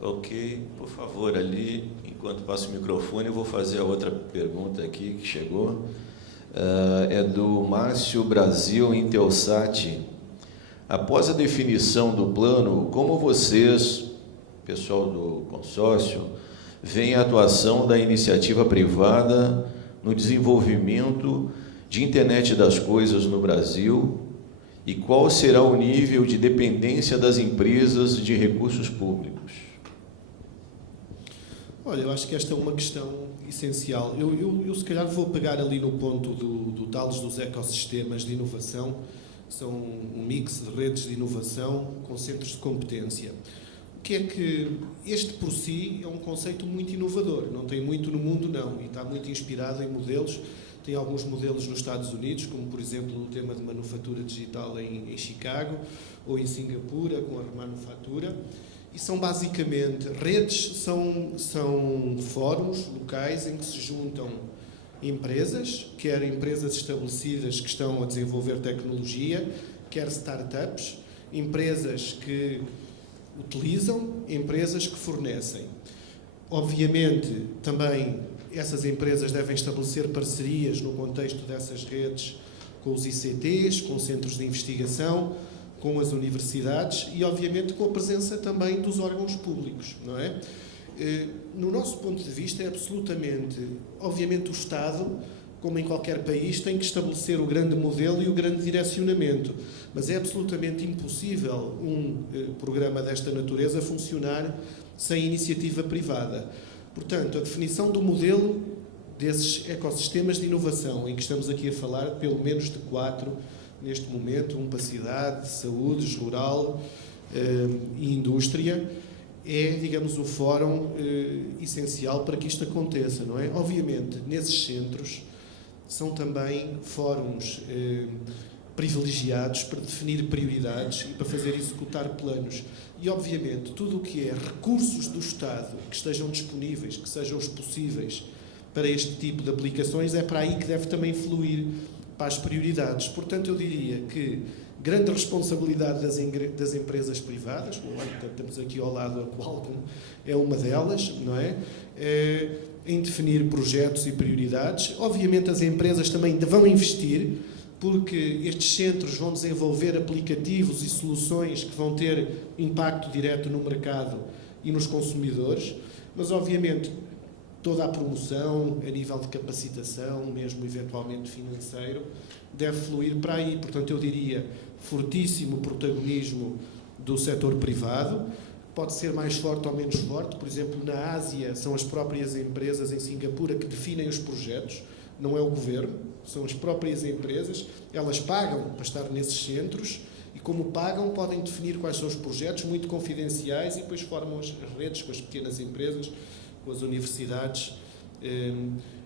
Ok, por favor, ali, enquanto passo o microfone, eu vou fazer a outra pergunta aqui que chegou. É do Márcio Brasil Intelsat. Após a definição do plano, como vocês, pessoal do consórcio, veem a atuação da iniciativa privada no desenvolvimento de internet das coisas no Brasil e qual será o nível de dependência das empresas de recursos públicos? Olha, eu acho que esta é uma questão essencial. Eu se calhar vou pegar ali no ponto do Tales dos ecossistemas de inovação, que são um mix de redes de inovação com centros de competência. Que é que este por si é um conceito muito inovador, não tem muito no mundo não, e está muito inspirado em modelos, tem alguns modelos nos Estados Unidos, como por exemplo o tema de manufatura digital em Chicago, ou em Singapura com a remanufatura, e são basicamente redes, são fóruns locais em que se juntam empresas, quer empresas estabelecidas que estão a desenvolver tecnologia, quer startups, empresas que utilizam, empresas que fornecem. Obviamente, também essas empresas devem estabelecer parcerias no contexto dessas redes com os ICTs, com centros de investigação, com as universidades e, obviamente, com a presença também dos órgãos públicos, não é? No nosso ponto de vista, é absolutamente, obviamente, o Estado, como em qualquer país, tem que estabelecer o grande modelo e o grande direcionamento. Mas é absolutamente impossível um programa desta natureza funcionar sem iniciativa privada. Portanto, a definição do modelo desses ecossistemas de inovação, em que estamos aqui a falar, pelo menos de 4, neste momento, para cidade, saúde, rural e indústria, é, digamos, o fórum essencial para que isto aconteça, não é? Obviamente, nesses centros, são também fóruns privilegiados para definir prioridades e para fazer executar planos. E, obviamente, tudo o que é recursos do Estado que estejam disponíveis, que sejam os possíveis para este tipo de aplicações, é para aí que deve também fluir para as prioridades. Portanto, eu diria que grande responsabilidade das empresas privadas, estamos aqui ao lado a Qualcomm, é uma delas, não é? Em definir projetos e prioridades. Obviamente as empresas também vão investir, porque estes centros vão desenvolver aplicativos e soluções que vão ter impacto direto no mercado e nos consumidores, mas obviamente toda a promoção, a nível de capacitação, mesmo eventualmente financeiro, deve fluir para aí. Portanto, eu diria fortíssimo protagonismo do setor privado, pode ser mais forte ou menos forte. Por exemplo, na Ásia, são as próprias empresas em Singapura que definem os projetos, não é o governo, são as próprias empresas, elas pagam para estar nesses centros e, como pagam, podem definir quais são os projetos, muito confidenciais, e depois formam as redes com as pequenas empresas, com as universidades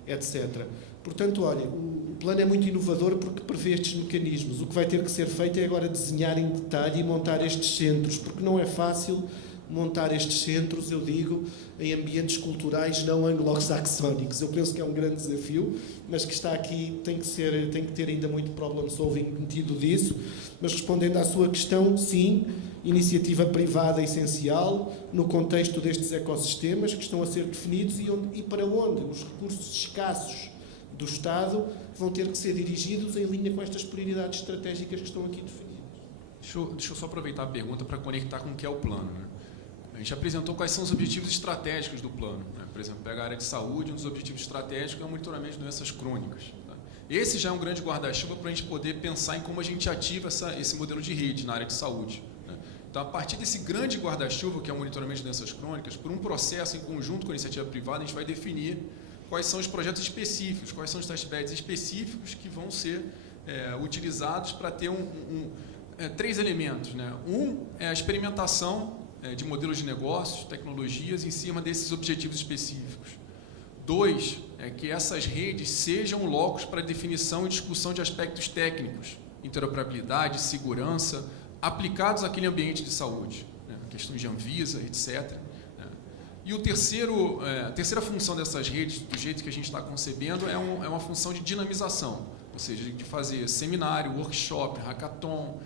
etc. Portanto, olha, o plano é muito inovador porque prevê estes mecanismos. O que vai ter que ser feito é agora desenhar em detalhe e montar estes centros, porque não é fácil montar estes centros, eu digo, em ambientes culturais não anglo-saxónicos. Eu penso que é um grande desafio, mas que está aqui, tem que ter ainda muito problem solving metido disso. Mas respondendo à sua questão, sim, iniciativa privada essencial no contexto destes ecossistemas que estão a ser definidos e para onde os recursos escassos do Estado vão ter que ser dirigidos em linha com estas prioridades estratégicas que estão aqui definidas. Deixa eu só aproveitar a pergunta para conectar com o que é o plano, né? A gente apresentou quais são os objetivos estratégicos do plano, né? Por exemplo, pega a área de saúde, um dos objetivos estratégicos é o monitoramento de doenças crônicas, tá? Esse já é um grande guarda-chuva para a gente poder pensar em como a gente ativa esse modelo de rede na área de saúde, né? Então, a partir desse grande guarda-chuva, que é o monitoramento de doenças crônicas, por um processo em conjunto com a iniciativa privada, a gente vai definir quais são os projetos específicos, quais são os testbeds específicos que vão ser utilizados para ter três elementos, né? Um é a experimentação de modelos de negócios, tecnologias em cima desses objetivos específicos. 2 é que essas redes sejam locos para definição e discussão de aspectos técnicos, interoperabilidade, segurança, aplicados àquele ambiente de saúde, né? Questões de Anvisa, etc. E a terceira função dessas redes, do jeito que a gente está concebendo, é uma função de dinamização, ou seja, de fazer seminário, workshop, hackathon,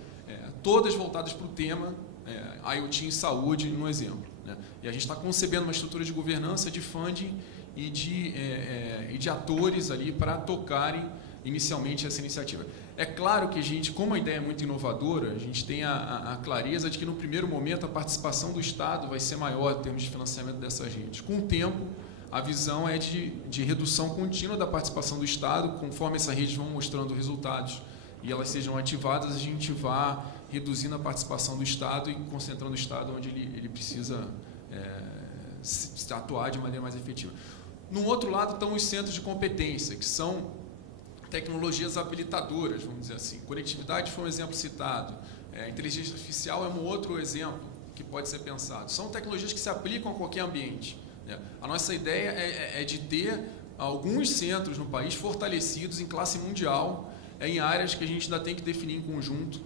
todas voltadas para o tema IoT em saúde, no exemplo, né? E a gente está concebendo uma estrutura de governança, de funding e de atores ali para tocarem inicialmente essa iniciativa. É claro que a gente, como a ideia é muito inovadora, a gente tem a clareza de que no primeiro momento a participação do Estado vai ser maior em termos de financiamento dessas redes. Com o tempo, a visão é de redução contínua da participação do Estado, conforme essas redes vão mostrando resultados e elas sejam ativadas, a gente vai reduzindo a participação do Estado e concentrando o Estado onde ele precisa se atuar de maneira mais efetiva. No outro lado estão os centros de competência, que são tecnologias habilitadoras, vamos dizer assim. Conectividade foi um exemplo citado. Inteligência artificial é um outro exemplo que pode ser pensado. São tecnologias que se aplicam a qualquer ambiente, né? A nossa ideia é de ter alguns centros no país fortalecidos em classe mundial, em áreas que a gente ainda tem que definir em conjunto.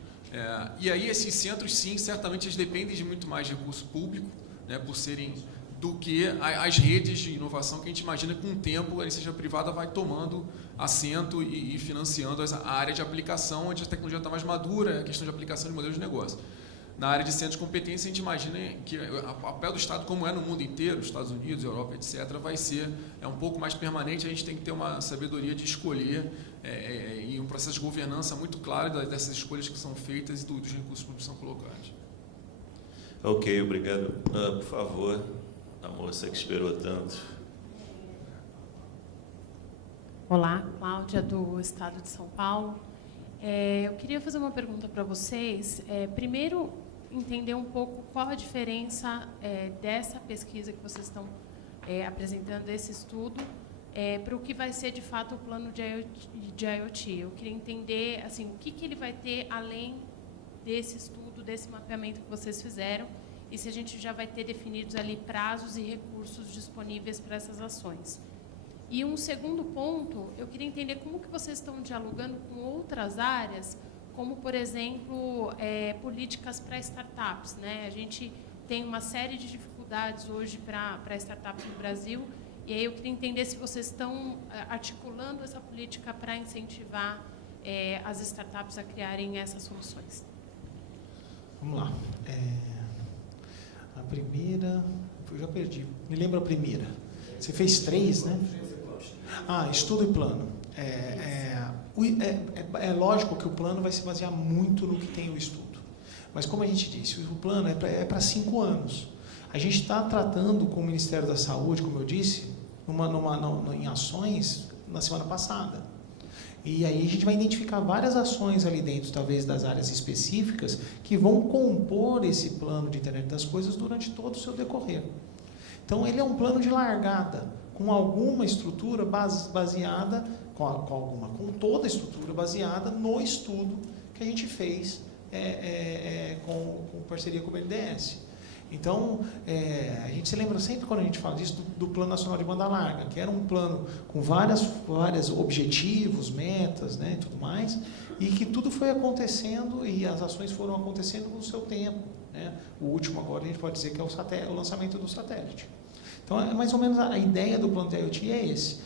E aí esses centros, sim, certamente eles dependem de muito mais recurso público, né, por serem do que as redes de inovação que a gente imagina que com o tempo a iniciativa privada vai tomando assento e financiando a área de aplicação, onde a tecnologia está mais madura, a questão de aplicação de modelos de negócio. Na área de centros de competência, a gente imagina que o papel do Estado, como é no mundo inteiro, Estados Unidos, Europa, etc., vai ser um pouco mais permanente. A gente tem que ter uma sabedoria de escolher e um processo de governança muito claro dessas escolhas que são feitas e dos recursos públicos que são colocados. Ok, obrigado. Por favor, a moça que esperou tanto. Olá, Cláudia, do Estado de São Paulo. Eu queria fazer uma pergunta para vocês. Primeiro, entender um pouco qual a diferença dessa pesquisa que vocês estão apresentando, desse estudo, para o que vai ser, de fato, o plano de IoT. Eu queria entender assim, o que ele vai ter além desse estudo, desse mapeamento que vocês fizeram, e se a gente já vai ter definidos ali prazos e recursos disponíveis para essas ações. E um segundo ponto, eu queria entender como que vocês estão dialogando com outras áreas, como, por exemplo, políticas para startups, né? A gente tem uma série de dificuldades hoje para startups no Brasil, e aí eu queria entender se vocês estão articulando essa política para incentivar as startups a criarem essas soluções. Vamos lá. A primeira... Eu já perdi. Me lembra a primeira. Você fez 3, né? Estudo e plano. É lógico que o plano vai se basear muito no que tem o estudo. Mas, como a gente disse, o plano é para 5 anos. A gente está tratando com o Ministério da Saúde, como eu disse, em ações na semana passada. E aí a gente vai identificar várias ações ali dentro, talvez das áreas específicas, que vão compor esse plano de internet das coisas durante todo o seu decorrer. Então, ele é um plano de largada, com alguma estrutura baseada, com toda a estrutura baseada no estudo que a gente fez com parceria com o BNDES. Então, a gente gente se lembra sempre, quando a gente fala disso, do Plano Nacional de Banda Larga, que era um plano com vários objetivos, metas, né, e tudo mais, e que tudo foi acontecendo e as ações foram acontecendo no seu tempo, né? O último agora a gente pode dizer que é o lançamento do satélite. Então, é mais ou menos a ideia do plano de IoT é esse,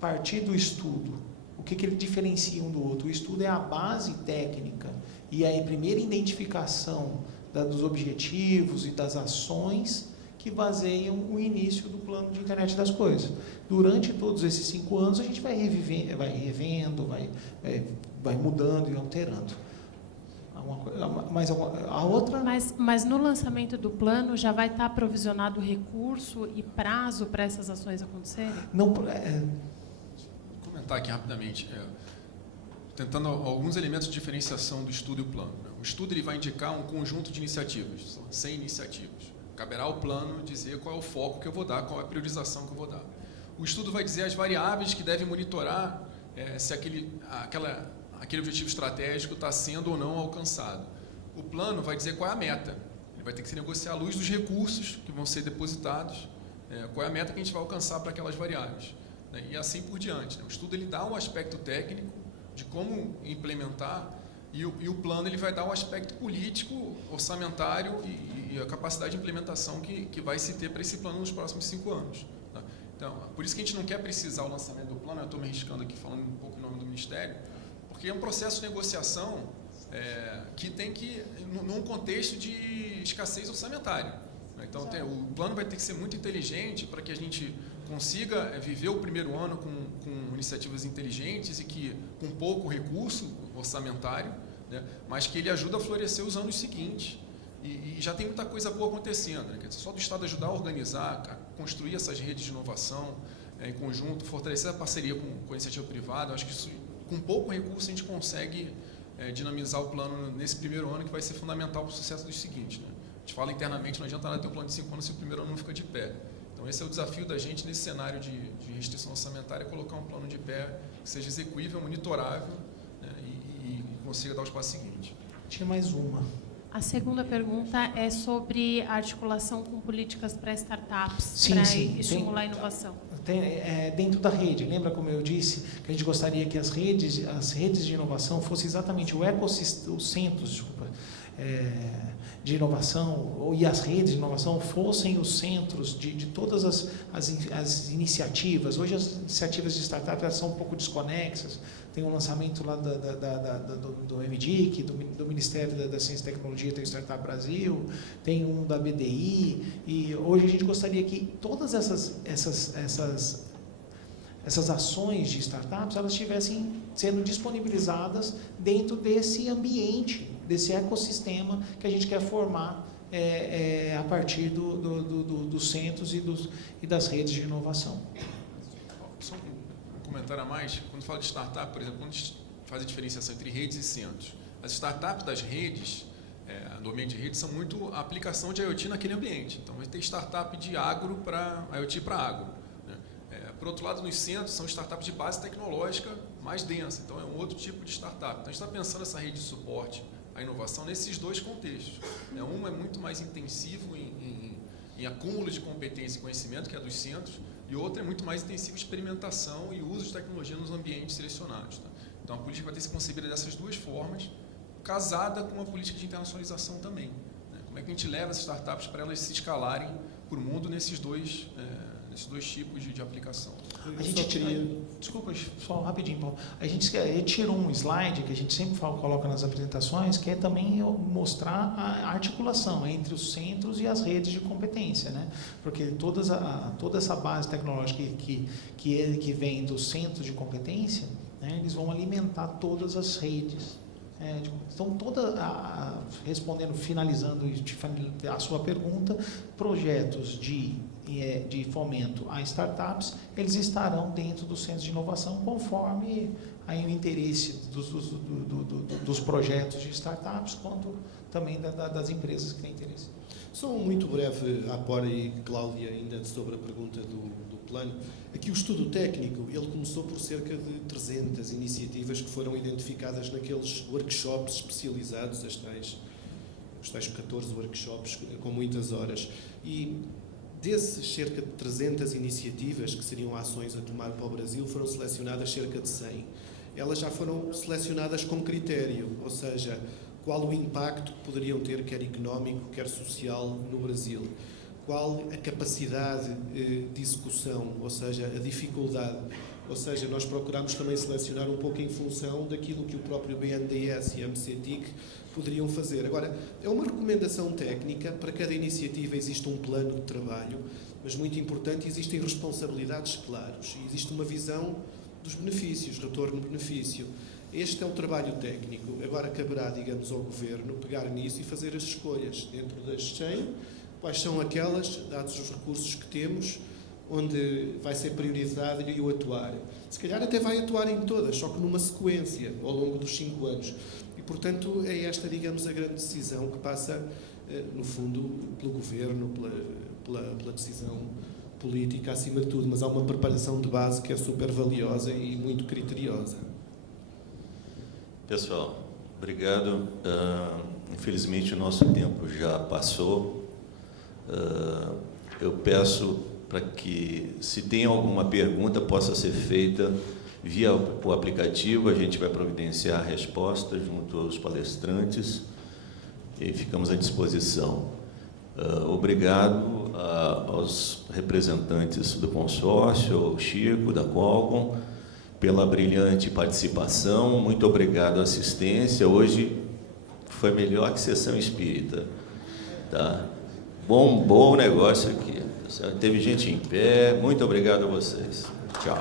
partir do estudo. O que ele diferencia um do outro? O estudo é a base técnica e a primeira identificação dos objetivos e das ações que baseiam o início do plano de internet das coisas. Durante todos esses 5 anos, a gente vai revendo, vai mudando e alterando. A outra... Mas no lançamento do plano já vai estar provisionado recurso e prazo para essas ações acontecerem? Não, Vou comentar aqui rapidamente, tentando alguns elementos de diferenciação do estudo e o plano. O estudo ele vai indicar um conjunto de iniciativas, são 100 iniciativas. Caberá ao plano dizer qual é o foco que eu vou dar, qual é a priorização que eu vou dar. O estudo vai dizer as variáveis que devem monitorar se aquele objetivo estratégico está sendo ou não alcançado. O plano vai dizer qual é a meta. Ele vai ter que se negociar à luz dos recursos que vão ser depositados, qual é a meta que a gente vai alcançar para aquelas variáveis. Né? E assim por diante. Né? O estudo ele dá um aspecto técnico de como implementar e o plano ele vai dar um aspecto político, orçamentário e a capacidade de implementação que vai se ter para esse plano nos próximos 5 anos. Tá? Então, por isso que a gente não quer precisar o lançamento do plano, eu estou me arriscando aqui falando um pouco em nome do Ministério, porque é um processo de negociação que tem que, num contexto de escassez orçamentária. Né? Então, o plano vai ter que ser muito inteligente para que a gente consiga viver o primeiro ano com iniciativas inteligentes e que com pouco recurso orçamentário, né? Mas que ele ajuda a florescer os anos seguintes. E já tem muita coisa boa acontecendo. Né? Quer dizer, só do Estado ajudar a organizar, construir essas redes de inovação em conjunto, fortalecer a parceria com a iniciativa privada, eu acho que isso, com pouco recurso a gente consegue dinamizar o plano nesse primeiro ano, que vai ser fundamental para o sucesso dos seguintes. Né? A gente fala internamente, não adianta nada ter um plano de 5 anos se o primeiro ano não fica de pé. Então esse é o desafio da gente nesse cenário de restrição orçamentária, colocar um plano de pé que seja execuível, monitorável, né, e consiga dar os passos seguintes. Tinha mais uma. A segunda pergunta é sobre a articulação com políticas para startups, para estimular a inovação. Dentro da rede, lembra como eu disse que a gente gostaria que as redes de inovação fossem exatamente o ecossistema, os centros, de inovação, e as redes de inovação fossem os centros de todas as iniciativas. Hoje as iniciativas de startup elas são um pouco desconexas. Tem um lançamento lá do MDIC, do Ministério da Ciência e Tecnologia, tem o Startup Brasil, tem um da BDI, e hoje a gente gostaria que todas essas ações de startups elas estivessem sendo disponibilizadas dentro desse ambiente, desse ecossistema que a gente quer formar a partir dos centros e das redes de inovação. Só um comentário a mais. Quando fala de startup, por exemplo, quando a gente faz a diferenciação entre redes e centros, as startups das redes, do ambiente de rede, são muito a aplicação de IoT naquele ambiente. Então, vai ter startup de agro para IoT para agro. Né? Por outro lado, nos centros, são startups de base tecnológica mais densa. Então, é um outro tipo de startup. Então, a gente está pensando essa rede de suporte à inovação nesses dois contextos. Um é muito mais intensivo em acúmulo de competência e conhecimento, que é dos centros, e outro é muito mais intensivo em experimentação e uso de tecnologia nos ambientes selecionados. Tá? Então, a política vai ter que ser concebida dessas duas formas, casada com uma política de internacionalização também. Né? Como é que a gente leva as startups para elas se escalarem para o mundo nesses dois tipos de aplicação? A gente desculpa, só rapidinho, Paulo. A gente tirou um slide que a gente sempre coloca nas apresentações, que é também mostrar a articulação entre os centros e as redes de competência, né? Porque toda essa base tecnológica que vem dos centros de competência, né, eles vão alimentar todas as redes. Então, finalizando a sua pergunta, projetos de fomento a startups, eles estarão dentro dos centros de inovação conforme o interesse dos projetos de startups, quanto também das empresas que têm interesse. Só um muito breve aporo, e Cláudia, ainda sobre a pergunta do plano. Aqui o estudo técnico, ele começou por cerca de 300 iniciativas que foram identificadas naqueles workshops especializados, os tais 14 workshops com muitas horas. E Desses cerca de 300 iniciativas, que seriam ações a tomar para o Brasil, foram selecionadas cerca de 100. Elas já foram selecionadas com critério, ou seja, qual o impacto que poderiam ter, quer económico, quer social, no Brasil. Qual a capacidade de execução, ou seja, a dificuldade. Ou seja, nós procuramos também selecionar um pouco em função daquilo que o próprio BNDES e a MCTIC poderiam fazer. Agora, é uma recomendação técnica, para cada iniciativa existe um plano de trabalho, mas muito importante, existem responsabilidades claras e existe uma visão dos benefícios, retorno-benefício. Este é o trabalho técnico. Agora caberá, digamos, ao Governo pegar nisso e fazer as escolhas dentro das 100, quais são aquelas, dados os recursos que temos, onde vai ser priorizado e o atuar. Se calhar até vai atuar em todas, só que numa sequência, ao longo dos 5 anos. E, portanto, é esta, digamos, a grande decisão que passa, no fundo, pelo Governo, pela decisão política, acima de tudo. Mas há uma preparação de base que é super valiosa e muito criteriosa. Pessoal, obrigado. Infelizmente, o nosso tempo já passou. Eu peço para que, se tem alguma pergunta, possa ser feita via o aplicativo. A gente vai providenciar a resposta junto aos palestrantes e ficamos à disposição. Obrigado aos representantes do consórcio, ao Chico, da Qualcomm, pela brilhante participação. Muito obrigado à assistência. Hoje foi melhor que sessão espírita. Tá? Bom negócio aqui. Teve gente em pé. Muito obrigado a vocês. Tchau.